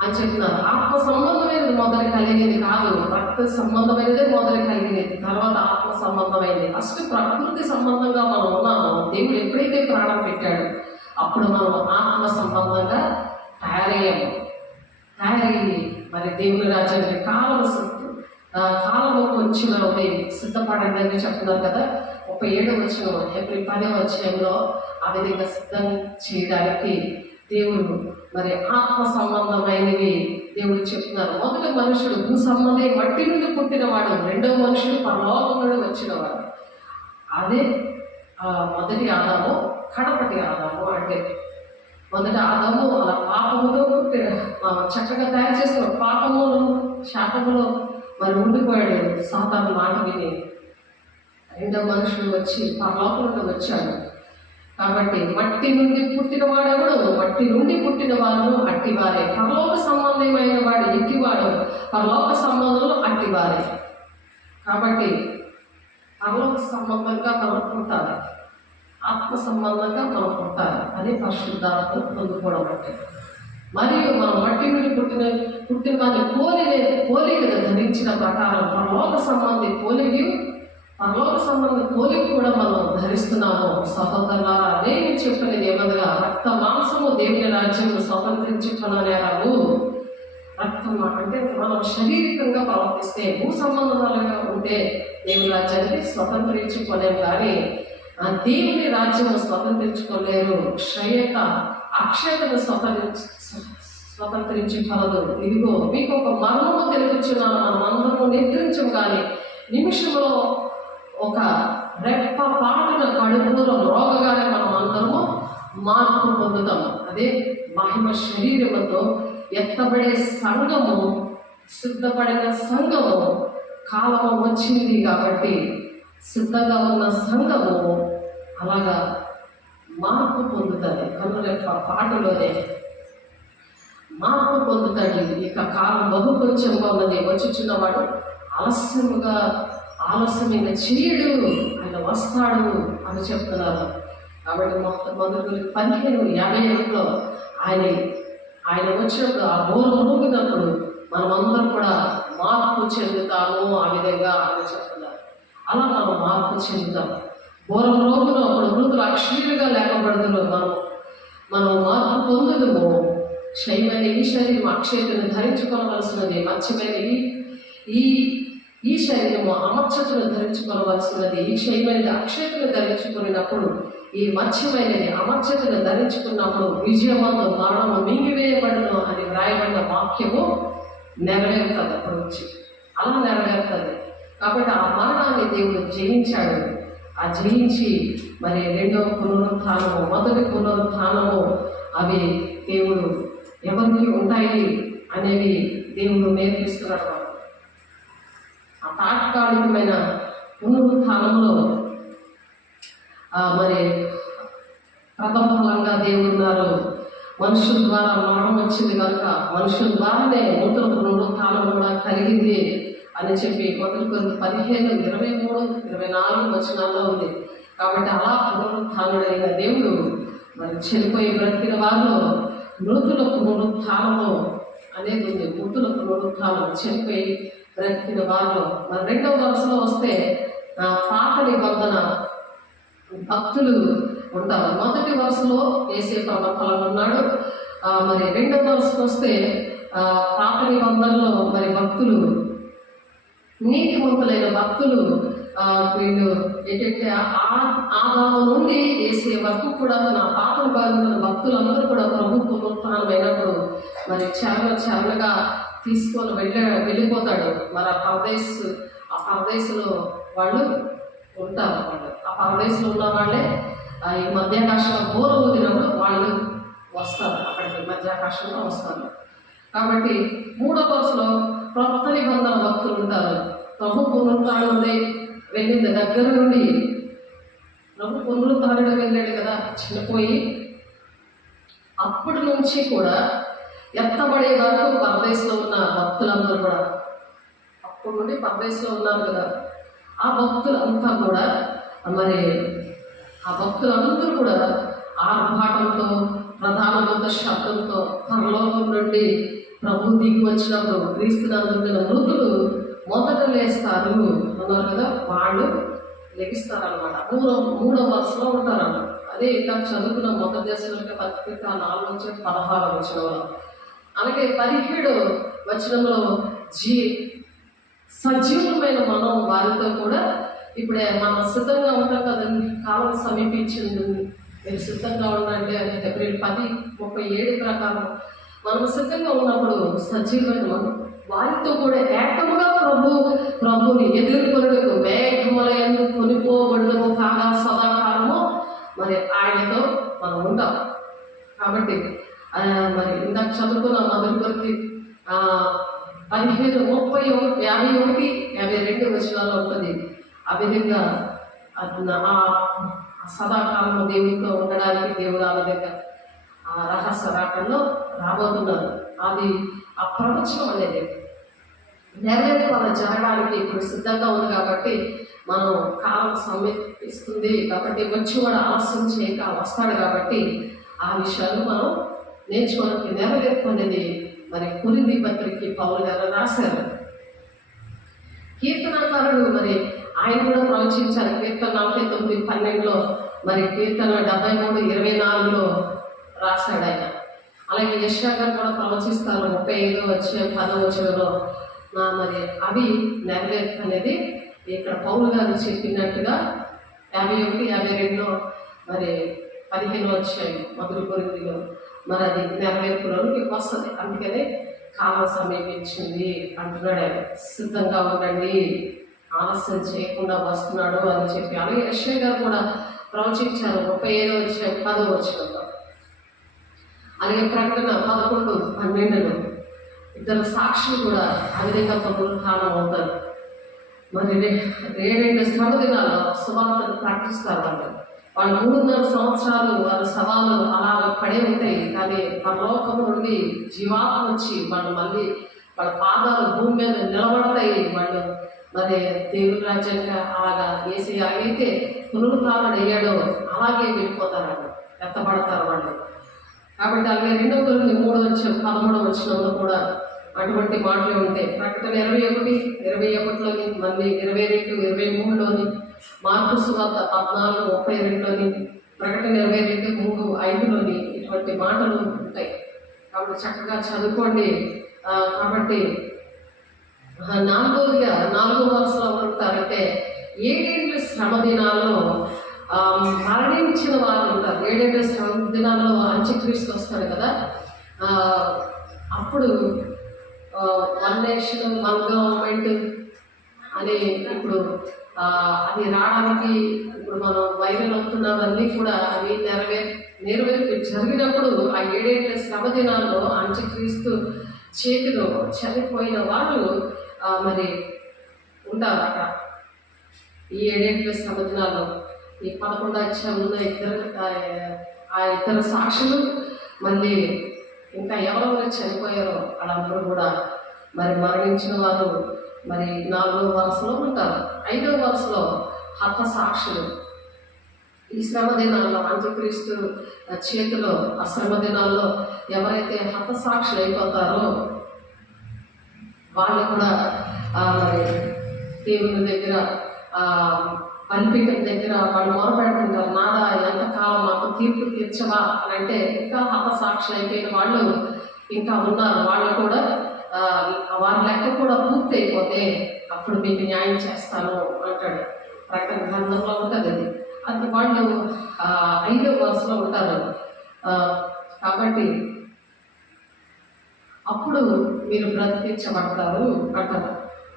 అని చెప్తున్నారు. ఆత్మ సంబంధమైనది మొదలు కలిగేది కాదు, రక్త సంబంధమైనదే మొదలు కలిగినది, తర్వాత ఆత్మ సంబంధమైనది. ఫస్ట్ ప్రకృతి సంబంధంగా మనం ఉన్నాము. దేవుడు ఎప్పుడైతే ప్రాణం పెట్టాడు అప్పుడు మనం ఆత్మ సంబంధంగా తయారయ్యాము. తయారయ్యి మరి దేవుని రాజ్యానికి కాలము కొంచెం సిద్ధపడండి అని చెప్తున్నారు కదా. 37 వచనం, ఏప్రిల్ 10వ అధ్యాయంలో ఆ విధంగా సిద్ధం చేయడానికి దేవుడు మరి ఆత్మ సంబంధమైనవి దేవుడు చెప్తున్నారు. మొదటి మనుషుడు భూ సంబంధి మట్టి నుండి పుట్టినవాడు, రెండవ మనుషుడు పరలోకం నుండి వచ్చినవాడు. అదే మొదటి ఆదాము, కడపటి ఆదాము. అంటే మొదటి ఆదాము అలా పాపముతో పుట్టిన చక్కగా తయారు చేసిన పాపములో శాపములో మరి ఉండిపోయాడు సాతాను మాట విని. రెండవ మనుషుడు వచ్చి పరలోకం నుండి వచ్చాడు. కాబట్టి మట్టి నుండి పుట్టిన వాడెవడు, మట్టి నుండి పుట్టిన వాడు అట్టివారే. పరలోక సంబంధమైన వాడు ఎట్టివాడు, పరలోక సంబంధంలో అట్టివారే. కాబట్టి పరలోక సంబంధంగా మనం పుట్టాలి, ఆత్మ సంబంధంగా మనం పుట్టాలి. అదే పరిశుద్ధాత్మ పొందుకోవడం అంటే. మరియు మనం మట్టి నుండి పుట్టిన వారిని పోలికను ధరించిన ప్రకారం పరలోక సంబంధి పోలిక కూడా మనం ధరిస్తున్నాము. సహోదరులారా, నేను చెప్పినది ఏమనగా రక్త మాంసము దేవుని రాజ్యము స్వతంత్రించుకొనలేరవు. రక్తం అంటే మనం శారీరకంగా ప్రవర్తిస్తే, భూ సంబంధాలుగా ఉంటే దేవుని రాజ్యాన్ని స్వతంత్రించుకోలేము, కానీ ఆ దేవుని రాజ్యము స్వతంత్రించుకోలేరు. అక్షయతను స్వతంత్రించుకోలదు. ఇదిగో మీకు ఒక మర్మము తెలుపుచున్నాను, మనం అందరూ నిద్రించము కానీ నిమిషంలో ఒక రెప్ప పాటున కడుపులో రోగగానే మనం అందరము మార్పు పొందుతాము. అదే మహిమ శరీరముతో ఎత్తబడే సంఘము, సిద్ధపడిన సంఘము కాలము వచ్చింది కాబట్టి సిద్ధంగా ఉన్న సంఘము అలాగా మార్పు పొందుతుంది. కనురెప్ప పాటులోనే మార్పు పొందుతాడు. ఇక కాలం బహు కొంచెంగా ఉన్నది, వచ్చుచున్నవాడు ఆలస్యమైన చేయడు, ఆయన వస్తాడు అని చెప్తున్నారు. కాబట్టి మొదటి 1551లో ఆయన వచ్చినప్పుడు ఆ బోరు మోగినప్పుడు మనమందరం కూడా మార్పు చెందుతాము ఆ విధంగా అని చెప్తున్నారు. అలా మనం మార్పు చెందుతాం. బోరం రోగును అప్పుడు మృతులు అక్షీలుగా లేకపడుతున్నారు. మనం మార్పు పొందుదుము. క్షయమైన ఈ శరీరం అక్షయతను ధరించుకోవలసినది, మత్స్యమైన ఈ శరీరము అమర్చతను ధరించుకోవలసినది. ఈ క్షయమైనది అక్షయతను ధరించుకున్నప్పుడు, ఈ మత్స్యమైనది అమర్చతను ధరించుకున్నప్పుడు విజయవంతం మరణము మింగివేయబడును అని వ్రాయబడిన వాక్యము నెరవేరుతుంది. అప్పుడు వచ్చి అలా నెరవేరుతుంది. కాబట్టి ఆ మరణాన్ని దేవుడు జయించాడు. ఆ జయించి మరి రెండవ పునరుత్థానము, మొదటి పునరుత్థానము అవి దేవుడు ఎవరికి ఉంటాయి అనేవి దేవుడు నేర్పిస్తున్నాడు. ఆ తాత్కాలికమైన పునరుత్థానంలో మరి ప్రథమ ఫలంగా దేవుడు ఉన్నారు. మనుషుల ద్వారా మరణం వచ్చింది కనుక మనుషుల ద్వారానే నూతన పునరుత్థానం కూడా కలిగింది అని చెప్పి మొదటి కొరింథీ 15:23-24 వచనాల్లో ఉంది. కాబట్టి అలా పునరుత్థానుడైన దేవుడు మరి చనిపోయి బ్రతికిన వారు మృతుల పునరుత్థానము అనేది ఉంది. మృతుల పునరుత్థానం, చనిపోయి బ్రతికిన వారు. మరి రెండవ వరుసలో వస్తే పాత నిబంధన భక్తులు ఉంటారు. మొదటి వరుసలో యేసే ఫలం ఉన్నాడు. మరి రెండవ వరుసకు వస్తే పాత నిబంధనలో మరి భక్తులు, నీతిమంతులైన భక్తులు, వీళ్ళు ఏంటంటే ఆదాము నుండి యేసే వరకు కూడా నా పాత నిబంధన భక్తులందరూ కూడా ప్రభు పునరుత్థానమైనప్పుడు మరి చరణగా తీసుకొని వెళ్ళిపోతాడు. మరి ఆ పరదేశంలో వాళ్ళు ఉంటారు. ఆ పరదేశంలో ఉన్న వాళ్ళే ఈ మధ్యాకాశంలో బోర ఊదినప్పుడు వాళ్ళు వస్తారు, అక్కడికి మధ్యాకాశంలో వస్తారు. కాబట్టి మూడో వరుసలో కొత్త నిబంధన భక్తులు ఉంటారు. ప్రభు పునరుత్థానుడే వెళ్ళింది దగ్గర నుండి, ప్రభు పునరుత్థానుడే వెళ్ళాడు కదా చనిపోయి, అప్పటి నుంచి కూడా ఎత్తబడే వరకు పరదేశంలో ఉన్న భక్తులందరూ కూడా అప్పటి నుండి పరదేశంలో ఉన్నారు కదా. ఆ భక్తులంతా కూడా మరి ఆ భక్తులందరూ కూడా ఆర్భాటంతో ప్రధాన దూత శబ్దంతో పరలోకం నుండి ప్రభు దిగి వచ్చినప్పుడు క్రీస్తునందున్న మృతులు మొదట లేస్తారు అన్నారు కదా. వాళ్ళు లెగిస్తారనమాట. మూడో వరుసలో ఉంటారన్నమాట. అదే ఇక్కడ చదువుకున్న మొదటి దశలో పత్రిక 4-16 వచనంలో. అలాగే 17 వచనంలో సజీవమైన మనం వారితో కూడా ఇప్పుడే మనం సిద్ధంగా ఉంటాం కదండి. కాలం సమీపించింది, మీరు సిద్ధంగా ఉండండి అని ఏప్రిల్ 10:37 ప్రకారం మనం సిద్ధంగా ఉన్నప్పుడు సజీవమైన మనం వారితో కూడా ఏకముగా ప్రభుని ఎదుర్కొనుటకు మేఘములందు కొనిపోబడము కాగా సదాకాలము మరి ఆయనతో మనం ఉంటాం. కాబట్టి మరి ఇందాక చదువుకున్న మొదటి కొరికి 15, 31, 51, 52 వచనాల్లో ఉంటుంది. ఆ విధంగా ఆ సదాకాలము దేవుడితో ఉండడానికి దేవుడు ఆ విధంగా ఆ రహస్య రాకల్లో రాబోతున్నారు. అది ఆ ప్రవచనం అనేది నెరవేర్పాల జరగడానికి ఇప్పుడు సిద్ధంగా ఉంది. కాబట్టి మనం కాలం సమీపిస్తుంది కాబట్టి వచ్చి కూడా ఆలస్యం చేయక వస్తాడు. కాబట్టి ఆ విషయాలు మనం నేర్చుకోవడానికి నెరవేర్పు అనేది మరి కొరింథీ పత్రిక పౌలు గారు రాశారు. కీర్తనకారుడు మరి ఆయన కూడా ప్రవచించారు. కీర్తన 49:12 మరి కీర్తన 73:24 రాశాడు ఆయన. అలాగే యెషయా గారు కూడా ప్రవచిస్తారు 35:10 మరి అవి నెరవేర్పు అనేది ఇక్కడ పౌలు గారు చెప్పినట్టుగా 51, 52 మరి 15 వచ్చాయి మొదటి కొరింథీలో. మరి అది నెరవేర్పులోకి వస్తుంది. అందుకనే కాలం సమీపించింది అంటున్నాడు ఆయన. సిద్ధంగా ఉండండి, ఆలస్యం చేయకుండా వస్తున్నాడు అని చెప్పి. అలాగే యెషయా గారు కూడా ప్రవచించారు 35:10. అలాగే ప్రకటన 11:12 ఇద్దరు సాక్షులు కూడా ఆ విధంగా పునరుత్థానం అవుతారు. మరి 2 శ్రమ దినాల్లో సువార్తను ప్రకటిస్తారు. వాళ్ళు 3.5 సంవత్సరాలు వాళ్ళ సవాళ్ళు అలాగ పడే ఉంటాయి. కానీ పరలోకం నుండి జీవాత్మ వచ్చి వాళ్ళు మళ్ళీ వాళ్ళ పాదాలు భూమి మీద నిలబడతాయి. వాళ్ళు మరి దేవుని రాజ్యంగా అలాగా వేసి ఎలాగైతే పునరుత్థానం అయ్యాడో అలాగే వెళ్ళిపోతారు, ఎత్తబడతారు వాళ్ళు. కాబట్టి అలాగే 2 కొరింథీ 3:13 కూడా అటువంటి మాటలే ఉంటాయి. ప్రకటన 21:21 మళ్ళీ 22, 23 మార్కు సువార్త 14:32 ప్రకటన 22:3-5 ఇటువంటి మాటలు ఉంటాయి. కాబట్టి చక్కగా చదువుకోండి. కాబట్టి 4వ వరుసలో ఉంటారంటే 7 శ్రమ దినాల్లో మరణించిన వారు ఉంటారు. 7 శ్రమ దినాల్లో అంత్యక్రీస్తు వస్తాడు కదా. అప్పుడు 1 నేషన్ 1 గవర్నమెంట్ అని ఇప్పుడు అది రావడానికి ఇప్పుడు మనం వైరల్ అవుతున్నవన్నీ కూడా అవి నెరవేర్పు జరిగినప్పుడు ఆ 7 శ్రమ దినాల్లో అంత్యక్రీస్తు చేతిలో చనిపోయిన వాళ్ళు మరి ఉంటారు అక్కడ. ఈ 7 శ్రమ దినాల్లో ఈ 11 అధ్యాయంలో ఇద్దరు సాక్షులు మళ్ళీ ఇంకా ఎవరెవరు చనిపోయారో వాళ్ళందరూ కూడా మరి మరణించిన వారు మరి 4వ వరుసలో ఉంటారు. 5వ వరుసలో హత సాక్షులు. ఈ శ్రమ దినాల్లో అంత్యక్రీస్తు చేతిలో ఆ శ్రమ దినాల్లో ఎవరైతే హత సాక్షులు అయిపోతారో వాళ్ళు కూడా మరి దేవుని దగ్గర బలిపీఠం దగ్గర వాళ్ళు మొరపెడుతుంటారు, నాదా ఎంతకాలం మాకు తీర్పు తీర్చవా అని. అంటే ఇంకా హత సాక్షులు అయిపోయిన వాళ్ళు ఇంకా ఉన్నారు. వాళ్ళు కూడా వారి లెక్క కూడా పూర్తి అయిపోతే అప్పుడు మీకు న్యాయం చేస్తాను అంటాడు. ప్రకటన గ్రంథంలో ఉంటుంది అది. అది వాళ్ళు 5వ వరుసలో ఉంటారు. కాబట్టి అప్పుడు మీరు బ్రతికించబడతారు అంటారు.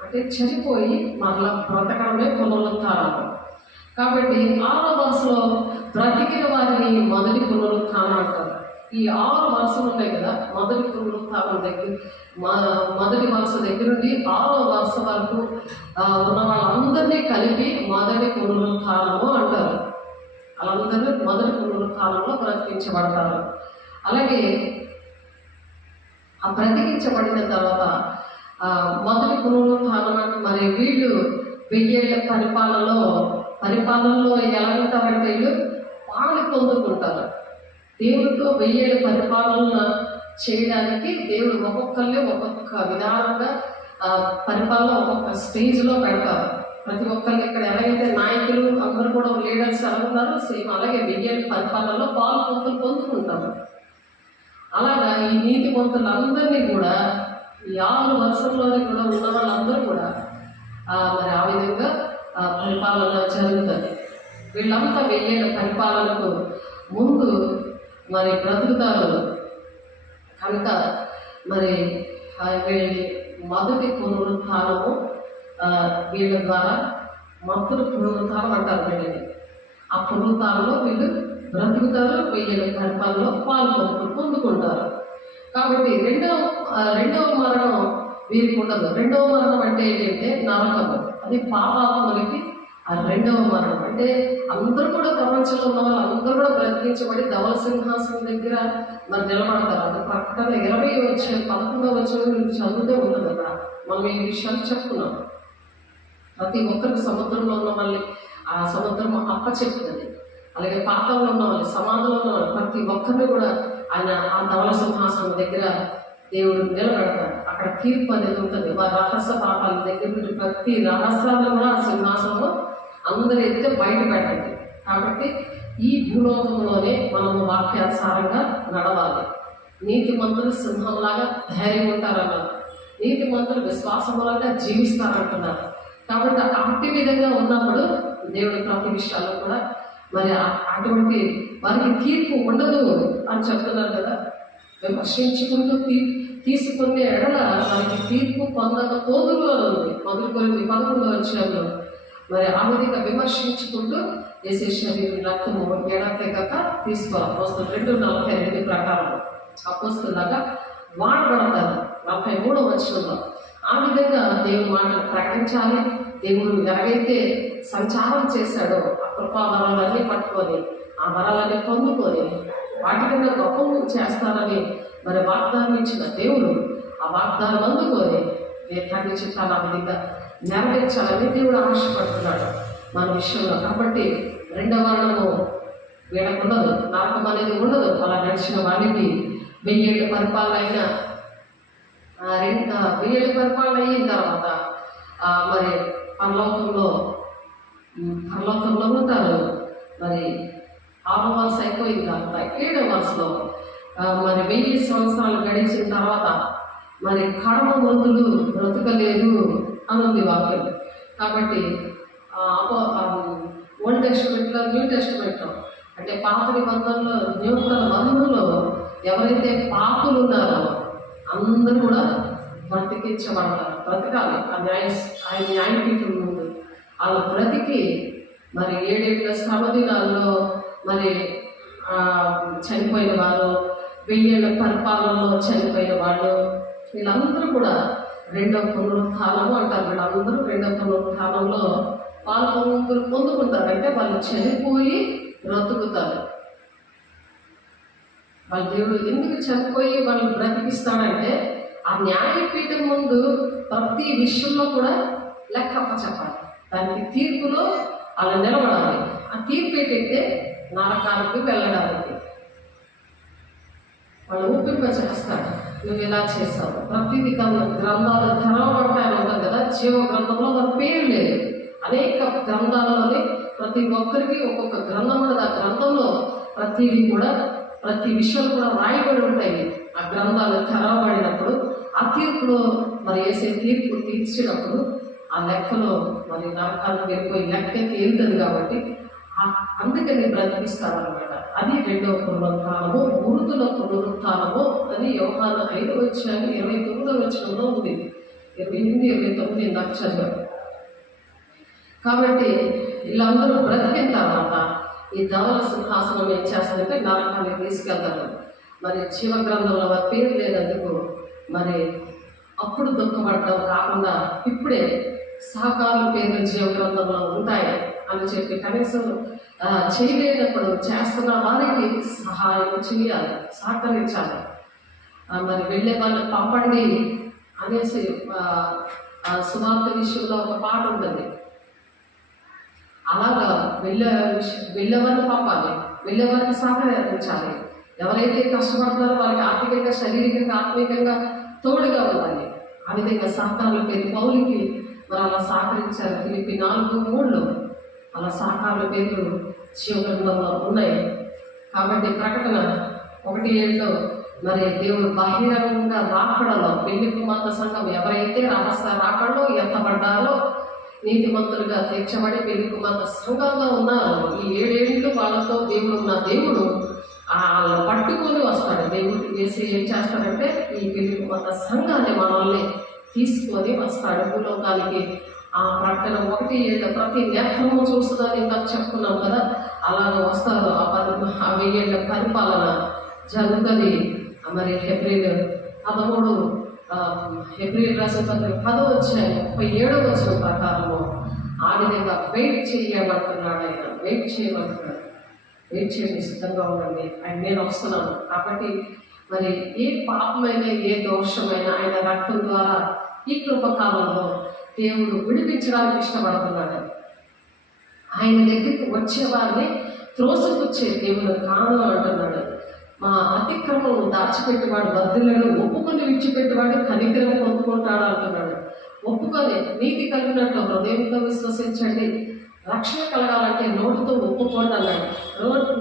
అంటే చనిపోయి మరలా బ్రతకడమే పునరుత్థానం. కాబట్టి 6వ వరుసలో బ్రతికిన వారిని మొదటి పునరుత్థానం అంటారు. ఈ 6 వరుసలు ఉన్నాయి కదా. మొదటి పునరుత్థానం దగ్గర మొదటి వరుస దగ్గర నుండి 6వ వరుస వరకు ఉన్న వాళ్ళందరినీ కలిపి మొదటి పునరుత్థానము అంటారు. వాళ్ళందరూ మొదటి పునరుత్థానంలో బ్రతికించబడతారు. అలాగే ఆ బ్రతికించబడిన తర్వాత మొదటి పునరుత్థానం మరి వీళ్ళు 1000 ఏళ్ల పరిపాలనలో ఎలా ఉంటారంటే వీళ్ళు పాలు పొందుకుంటారు. దేవుడితో 1000 ఏళ్ల పరిపాలన చేయడానికి దేవుడు ఒక్కొక్కరిని ఒక్కొక్క విధానంగా పరిపాలన ఒక్కొక్క స్టేజ్లో పెడతారు. ప్రతి ఒక్కరికి ఇక్కడ ఎలాగైతే నాయకులు అందరూ కూడా లీడర్స్ ఎలా ఉన్నారో సేమ్ అలాగే 1000 ఏళ్ల పరిపాలనలో పాలు పొందుకుంటారు. అలాగా ఈ నీతిమంతులందరినీ కూడా ఈ 6 వర్షంలోని కూడా ఉన్న వాళ్ళందరూ కూడా మరి ఆ విధంగా పరిపాలన జరుగుతుంది. వీళ్ళంతా 1000 ఏళ్ల పరిపాలనకు ముందు మరి బ్రతుకుతారు కనుక మరి వీళ్ళని మొదటి పునరుత్థానము వీళ్ళ ద్వారా మొదటి పునరుత్థానం అంటారు వీళ్ళని. ఆ పునరుత్థానంలో వీళ్ళు బ్రతుకుతారు, 1000 ఏళ్ల పరిపాలనలో పొందుకుంటారు. కాబట్టి రెండవ మరణం వీరికి ఉండదు. రెండవ మరణం అంటే ఏంటంటే నరకము. అది పాపాత్మలకి ఆ రెండవ మరణం. అంటే అందరూ కూడా ప్రపంచంలో ఉన్న వాళ్ళు అందరూ కూడా బ్రతికించబడి ధవల సింహాసనం దగ్గర మరి నిలబడతారు. అది ప్రకటన 11వ చదివితే ఉంటుంది అక్కడ. మనం ఈ విషయాలు చెప్పుకున్నాం. ప్రతి ఒక్కరికి సముద్రంలో ఉన్న వాళ్ళని ఆ సముద్రం అప్పచెప్తుంది. అలాగే పాతంలో ఉన్న వాళ్ళు, సమాధంలో ఉన్న వాళ్ళు, ప్రతి ఒక్కరిని కూడా ఆయన ఆ ధవల సింహాసనం దగ్గర దేవుడు నిలబెడతాడు. అక్కడ తీర్పు అనేది ఉంటుంది. వారి రహస్య పాపాల దగ్గర నుండి ప్రతి రహస్యాలను కూడా ఆ సింహాసనంలో అందరి ఎదుట బయట పెట్టండి. కాబట్టి ఈ భూలోకంలోనే మనము వాక్యానుసారంగా నడవాలి. నీతిమంతులు సింహంలాగా ధైర్యం ఉంటారన్నారు. నీతిమంతులు విశ్వాసములాగా జీవిస్తారంటున్నారు. కాబట్టి అట్టి విధంగా ఉన్నప్పుడు దేవుడు ప్రతి విషయాల్లో కూడా మరి అటువంటి వారికి తీర్పు ఉండదు అని చెప్తున్నారు కదా. విమర్శించుకుంటూ తీసుకునే ఎడల వారికి తీర్పు పొందకపోదురు అని ఉంది. 11 వచ్చారు. మరి ఆ విధంగా విమర్శించుకుంటూ వేసే శరీరం రక్తము ఎడతెగక తీసుకోవాలి. అపోస్తులు 2:42 ప్రకారం అపోస్తులాగా వాడబడతారు. 43వ వచనంలో ఆ విధంగా దేవుని మాటలు ప్రకటించాలి. దేవుడు ఎలాగైతే సంచారం చేశాడో ఆ కృపా వరాలన్నీ పట్టుకొని ఆ వరాలన్నీ పొందుకొని వాటికన్నా గొప్ప చేస్తారని మరి వాగ్దానం ఇచ్చిన దేవుడు ఆ వాగ్దానం అందుకొని తండ్రి చిత్తాన్ని ఆ విధంగా నెరవేర్చాలని దేవుడు ఆశపడుతున్నాడు మన విషయంలో. కాబట్టి రెండవ మరణము వీళ్ళకు ఉండదు, నరకం అనేది ఉండదు. అలా నడిచిన వాళ్ళకి 1000 ఏళ్ల పరిపాలన అయిన 1000 ఏళ్ల పరిపాలన అయిన తర్వాత మరి పరలోకంలో ఉంటారు. మరి 6వ వరుస అయిపోయిన తర్వాత 7వ వరుసలో మరి 1000 సంవత్సరాలు గడిచిన తర్వాత మరి కడమ మృతులు బ్రతకలేదు అనుంది వాక్యం. కాబట్టి ఓల్డ్ టెస్టిమెంట్లో, న్యూ టెస్టిమెంట్లో అంటే పాత నిబంధనలో, నూతన బంధంలో ఎవరైతే పాపులు ఉన్నారో అందరూ కూడా బ్రతికించబడతారు. బ్రతకాలి. ఆయన న్యాయపీఠం ముందు వాళ్ళు బ్రతికి మరి 7 ఏళ్ల శ్రమ దినాల్లో మరి చనిపోయిన వాళ్ళు, 1000 ఏళ్ల పరిపాలనలో చనిపోయిన వాళ్ళు, వీళ్ళందరూ కూడా రెండవ పునరుత్థానము అంటారు. వీళ్ళందరూ రెండవ పునరుత్థానంలో పొందుకుంటారు. అంటే వాళ్ళు చనిపోయి బ్రతుకుతారు. వాళ్ళ దేవుడు ఎందుకు చనిపోయి వాళ్ళు బ్రతికిస్తాడంటే ఆ న్యాయపీఠం ముందు ప్రతి విషయంలో కూడా లెక్క చెప్పాలి. దానికి తీర్పులో అలా నిలబడాలి. ఆ తీర్పు ఏంటంటే నరకానికి వెళ్ళడానికి వాళ్ళు ఒప్పింపచేస్తాడు. నువ్వు ఇలా చేస్తావు. ప్రతిది గ్రంథాలు తెరవబడతాయని ఉంటుంది కదా. జీవ గ్రంథంలో మన పేరు లేదు. అనేక గ్రంథాలలోని ప్రతి ఒక్కరికి ఒక్కొక్క గ్రంథం ఉండదు. ఆ గ్రంథంలో ప్రతిదీ కూడా ప్రతి విషయాలు కూడా రాయబడి ఉంటాయి. ఆ గ్రంథాలు తెరవబడినప్పుడు ఆ తీర్పులో మరి వేసే తీర్పు తీర్చినప్పుడు ఆ లెక్కలో మరి నరకాలకు వెళ్ళిపోయి లెక్క తేలుతుంది. కాబట్టి అందుకని బ్రతికిస్తాడనమాట. అది రెండవ పునరుత్థానము, మృతుల పునరుత్థానము అని యోహాను 5:29 వచనంలో ఉంది. 28, 29 నాకు చదివాను. కాబట్టి వీళ్ళందరూ బ్రతికిన తర్వాత ఈ ధవల సింహాసనం ఏం చేస్తుందంటే నరకాన్ని తీసుకెళ్తారు. మరి జీవ గ్రంథంలో వారి పేరు లేనందుకు మరి అప్పుడు దుఃఖపడటం కాకుండా ఇప్పుడే సహకారుల పేర్లు జీవ గ్రంథంలో ఉంటాయి అని చెప్పి కనీసం చేయలేనప్పుడు చేస్తున్న వారికి సహాయం చేయాలి, సహకరించాలి. మరి వెళ్ళే వాళ్ళని పంపండి అనేసి ఆ సువార్త విషయంలో ఒక పాట ఉంటుంది. అలాగా వెళ్ళేవారిని పంపాలి, వెళ్ళేవారికి సహకరించాలి. ఎవరైతే కష్టపడతారో వాళ్ళకి ఆర్థికంగా, శారీరకంగా, ఆత్మీయంగా తోడుగా ఉండాలి. ఆ విధంగా సహకారుల పేరు పౌలుకి మరి అలా సహకరించారు. ఫిలిప్పి 4:3 అలా సహకారుల పేర్లు జీవగ్రంథంలో ఉన్నాయి. కాబట్టి ప్రకటన 1:7 మరి దేవుడు బహిరంగ రాకడలో పెళ్లి కుమార్తె సంఘం ఎవరైతే రహస్య రాకడలో ఎత్తబడ్డారో, నీతిమంతులుగా తీర్చబడి పెళ్లి కుమార్తె సంఘంగా ఉన్నారో, ఈ 7 ఏళ్ళు వాళ్ళతో దేవుడు ఉన్న దేవుడు వాళ్ళని పట్టుకొని వస్తాడు. దేవుడు వేసి ఏం చేస్తాడంటే ఈ పెళ్లి కుమార్తె సంఘాన్ని మనల్ని తీసుకొని వస్తాడు భూలోకానికి. ఆ ప్రకటన 1:7 ప్రతి నేత్రము చూస్తుందని ఇందాక చెప్పుకున్నాం కదా, అలాగ వస్తారు. ఆ 1000 ఏళ్ళ పరిపాలన జరుగుతుంది. మరి ఏప్రిల్ రాసిన పత్రిక 10వ అధ్యాయం 37వ వచనం ప్రకారము ఆ విధంగా వెయిట్ చేయబడుతున్నాడు. ఆయన వెయిట్ చేయబడుతున్నాడు. వెయిట్ చేయండి, సిద్ధంగా ఉండండి, ఆయన నేను వస్తున్నాను. కాబట్టి మరి ఏ పాపమైన ఏ దోషమైన ఆయన రక్తం ద్వారా ఈ కృపకాలంలో దేవుడు విడిపించడానికి ఇష్టపడుతున్నాడు. ఆయన దగ్గరికి వచ్చేవారిని త్రోసిపుచ్చే దేవుడు కాను అంటున్నాడు. మా అతిక్రమం దాచిపెట్టేవాడు వర్ధిల్లడు, ఒప్పుకొని విడిచిపెట్టేవాడు కనికరం పొందుకుంటాడు అంటున్నాడు. ఒప్పుకొని నీతి కలిగినట్లు హృదయంతో విశ్వసించండి, రక్షణ కలగాలంటే నోటితో ఒప్పుకోండి అన్నాడు.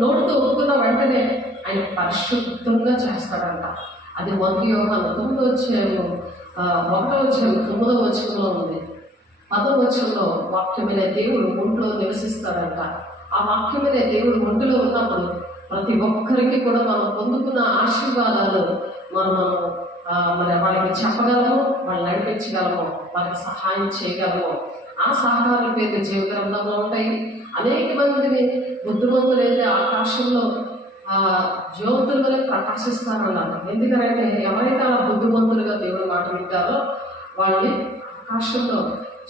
నోటితో ఒప్పుకున్న వెంటనే ఆయన పరిశుద్ధంగా చేస్తాడంట. అది 1 యోహాను 9వ అధ్యాయం 9వ వచనంలో ఉంది. 10వ వచనంలో వాక్యమైన దేవుడు ఒంట్లో నివసిస్తాడంట. ఆ వాక్యమైన దేవుడు ఒంటిలో ఉన్నప్పుడు ప్రతి ఒక్కరికి కూడా మనం పొందుకున్న ఆశీర్వాదాలు మనం మరి వాళ్ళకి చెప్పగలము, వాళ్ళు నడిపించగలము, వాళ్ళకి సహాయం చేయగలము. ఆ సహకారుల పేరు జీవగ్రంథంలో ఉంటాయి. అనేక మందిని బుద్ధిమంతులైతే ఆకాశంలో జ్యోతుల వల్ల ప్రకాశిస్తారన్నారు. ఎందుకంటే ఎవరైతే అలా బుద్ధిమంతులుగా దేవుడు మాట వింటారో వాళ్ళని ఆకాశంలో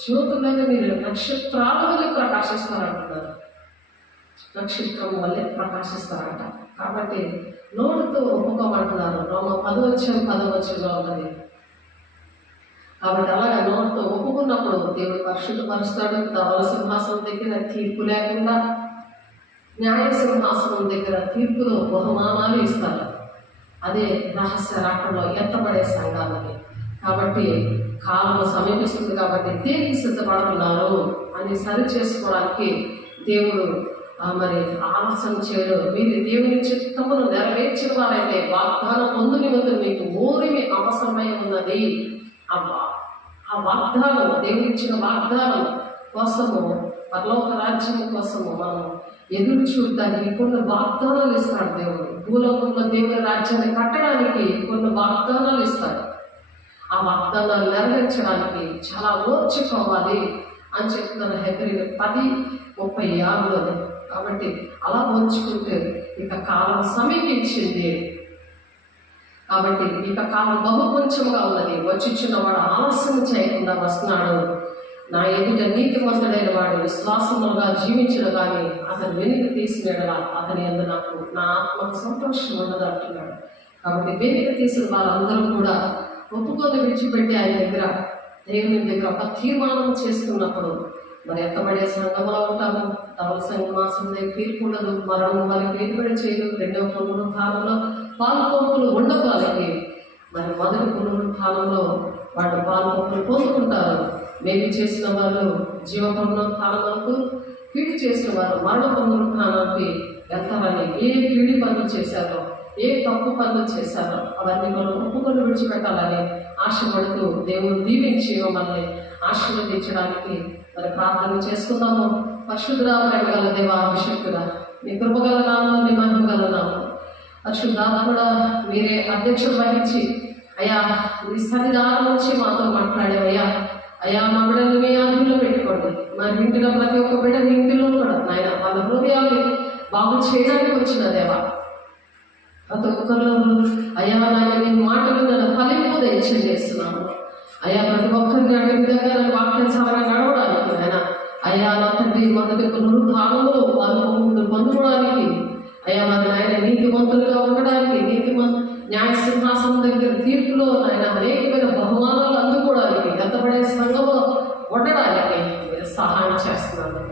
జ్యోతులుగా మీరు నక్షత్రాల వల్ల ప్రకాశిస్తారంటున్నారు. నక్షత్రం వల్లే ప్రకాశిస్తారంట. కాబట్టి నోటితో ఒప్పుకోమంటున్నారు. రోమ 10:10 ఉంటుంది. కాబట్టి అలాగే నోటితో ఒప్పుకున్నప్పుడు దేవుడు పరిశుద్ధపరుస్తాడు. ధవల సింహాసనం దగ్గర తీర్పు లేకుండా న్యాయ సింహాసనం దగ్గర తీర్పులో బహుమానాలు ఇస్తారు. అదే రహస్య రాకడలో ఎత్తబడే సంఘాలకి. కాబట్టి కాలం సమీపిస్తుంది కాబట్టి దేనికి సిద్ధపడుతున్నారు అని సరి చేసుకోవడానికి దేవుడు మరి ఆలస్యం చేయడు. మీరు దేవుని చిత్తమును నెరవేర్చిన వారైతే వాగ్దానం పొందు నిమిత్తం మీకు ఓరిమి అవసరమై ఉన్నది. ఆ వాగ్దానం, దేవుడిచ్చిన వాగ్దానం కోసము, పరలోక రాజ్యం కోసము మనం ఎదురు చూడడానికి కొన్ని వాగ్దానాలు ఇస్తాడు దేవుడు. భూలోకంలో దేవుని రాజ్యాన్ని కట్టడానికి కొన్ని వాగ్దానాలు ఇస్తాడు. ఆ వాగ్దానాలు నెరవేర్చడానికి చాలా ఓర్చుకోవాలి అని చెప్తున్న హెబ్రీయులు 10:36. కాబట్టి అలా ఓర్చుకుంటే ఇక కాలం సమీపించింది. కాబట్టి ఇక కాలం బహు కొంచెంగా ఉన్నది. వచ్చిచున్నవాడు ఆలస్యం చేయకుండా వస్తున్నాడు. నా ఎదుట నీతిమంతుడైన వాడు విశ్వాసముగా జీవించిన కానీ అతను వెనుక తీసినలా అతని యందు నాకు నా ఆత్మకు సంతోషం ఉండదు అంటున్నాడు. కాబట్టి వెనుక తీసిన వాళ్ళందరూ కూడా ఒప్పుకొని విడిచిపెట్టి ఆయన దగ్గర, దేవుని దగ్గర ఒక తీర్మానం చేసుకున్నప్పుడు మరి ఎత్తబడే సంఘంలో ఉంటాము. ధవల సింహాసనం దగ్గర తీర్పు ఉండదు, మరణం వారికి వెలువడి చేయదు. రెండవ పునరుత్థానంలో పాలుపంపులు ఉండవు వాళ్ళకి. మరి మొదటి పునరుత్థానంలో వాళ్ళు పాలుపంపులు పొందుకుంటారు. మేలు చేసిన వాళ్ళు జీవ పునరుత్థానం వరకు, కీడు చేసిన వారు మరణ పునరుత్థానానికి వెళ్తారని. ఏ కీడి పనులు చేశారో, ఏ తప్పు పనులు చేశారో అవన్నీ మనం ఒప్పుకొని విడిచిపెట్టాలని ఆశపడుతూ దేవుడు దీవించి మమ్మల్ని ఆశీర్వదించడానికి మరి ప్రార్థన చేసుకుందాము. పరిశుద్ధరామ గల దేవ, అభిషేకుడా, మీ కృపగల నామం, నీ మహిమగల నామం, పరిశుద్ధాత్ముడా మీరే అధ్యక్షుడు వహించి అయ్యా మీ సన్నిధానం నుంచి మాతో మాట్లాడేవయ్యా. అయ్యా మా బిడ్డలు మీ ఆధీనంలో పెట్టుకోండి. మరి ఇంటిలో ప్రతి ఒక్క బిడ్డని ఇంటిలో కూడా నాయన వాళ్ళ హృదయాన్ని బాగు చేయడానికి వచ్చిన దేవా, ప్రతి ఒక్కరిలో అయ్యా నాయన నీ మాటలు నన్ను ఫలింపు దయచేస్తున్నాను. అయ్యా ప్రతి ఒక్కరిని అటు విధంగా నన్ను వాక్యానుసారంగా నడవడానికి ఆయన అయ్యా నా తండ్రి మొదటి పునరుద్ధానంలో వాళ్ళు పొందుకోవడానికి అయ్యా మరి ఆయన నీతిమంతులుగా ఉండడానికి న్యాయ సింహాసనం దగ్గర తీర్పులో ఆయన అనేకమైన బహుమానాలు అందుకోవడానికి ఎత్తబడే సంఘము ఉండడానికి మీరు సహాయం చేస్తున్నాను.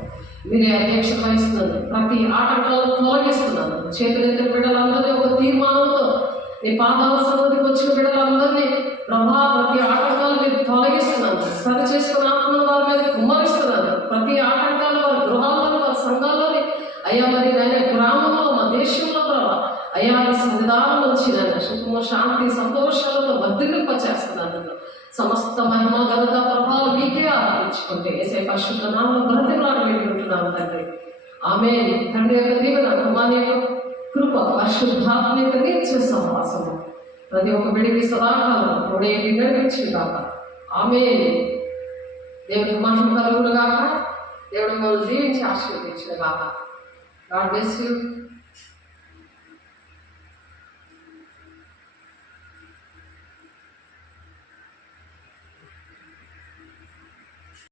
మీరే అధ్యక్షత వహిస్తున్నాను. ప్రతి ఆటంకాలను తొలగిస్తున్నాను. చేతులెత్తిన బిడ్డలందరినీ ఒక తీర్మానంతో నీ పాదాల సన్నిధికి వచ్చిన బిడ్డలందరినీ ప్రభా ప్రతి ఆటంకాలు మీరు తొలగిస్తున్నాను. సరి చేసుకున్న ఆత్మను వారి మీద కుమ్మరిస్తున్నాను. ప్రతి ఆటంకాలు వారి గృహాల్లోని వారి సంఘాల్లోని అయ్యా మరి నాయన గ్రామంలో మా దేశంలో ప్రభా అయ్యా మీ సన్నిధానం నుంచి నాయన సుఖము శాంతి సంతోషాలతో వర్ధిల్లింప చేస్తున్నాను. సమస్త మహిమ ఘనత ప్రభావం మీకే ఆరాధించుకుంటే ఏసే పరిశుద్ధ నామములో బ్రతిమలాడి వేడుకుంటున్నాను తండ్రి. ఆమేన్. తండ్రి యొక్క దీవెన, కుమారుని యొక్క కృప, పరిశుద్ధాత్మ యొక్క నిత్య సహవాసము ప్రతి ఒక్క బిడ్డకి సదాకాలం తోడే నడిపించింది కాక. ఆమేన్. దేవుడికి మహిమ కలుగును గాక. దేవుడు మిమ్మల్ని దీవించి ఆశీర్వదించిన గాక. God bless you.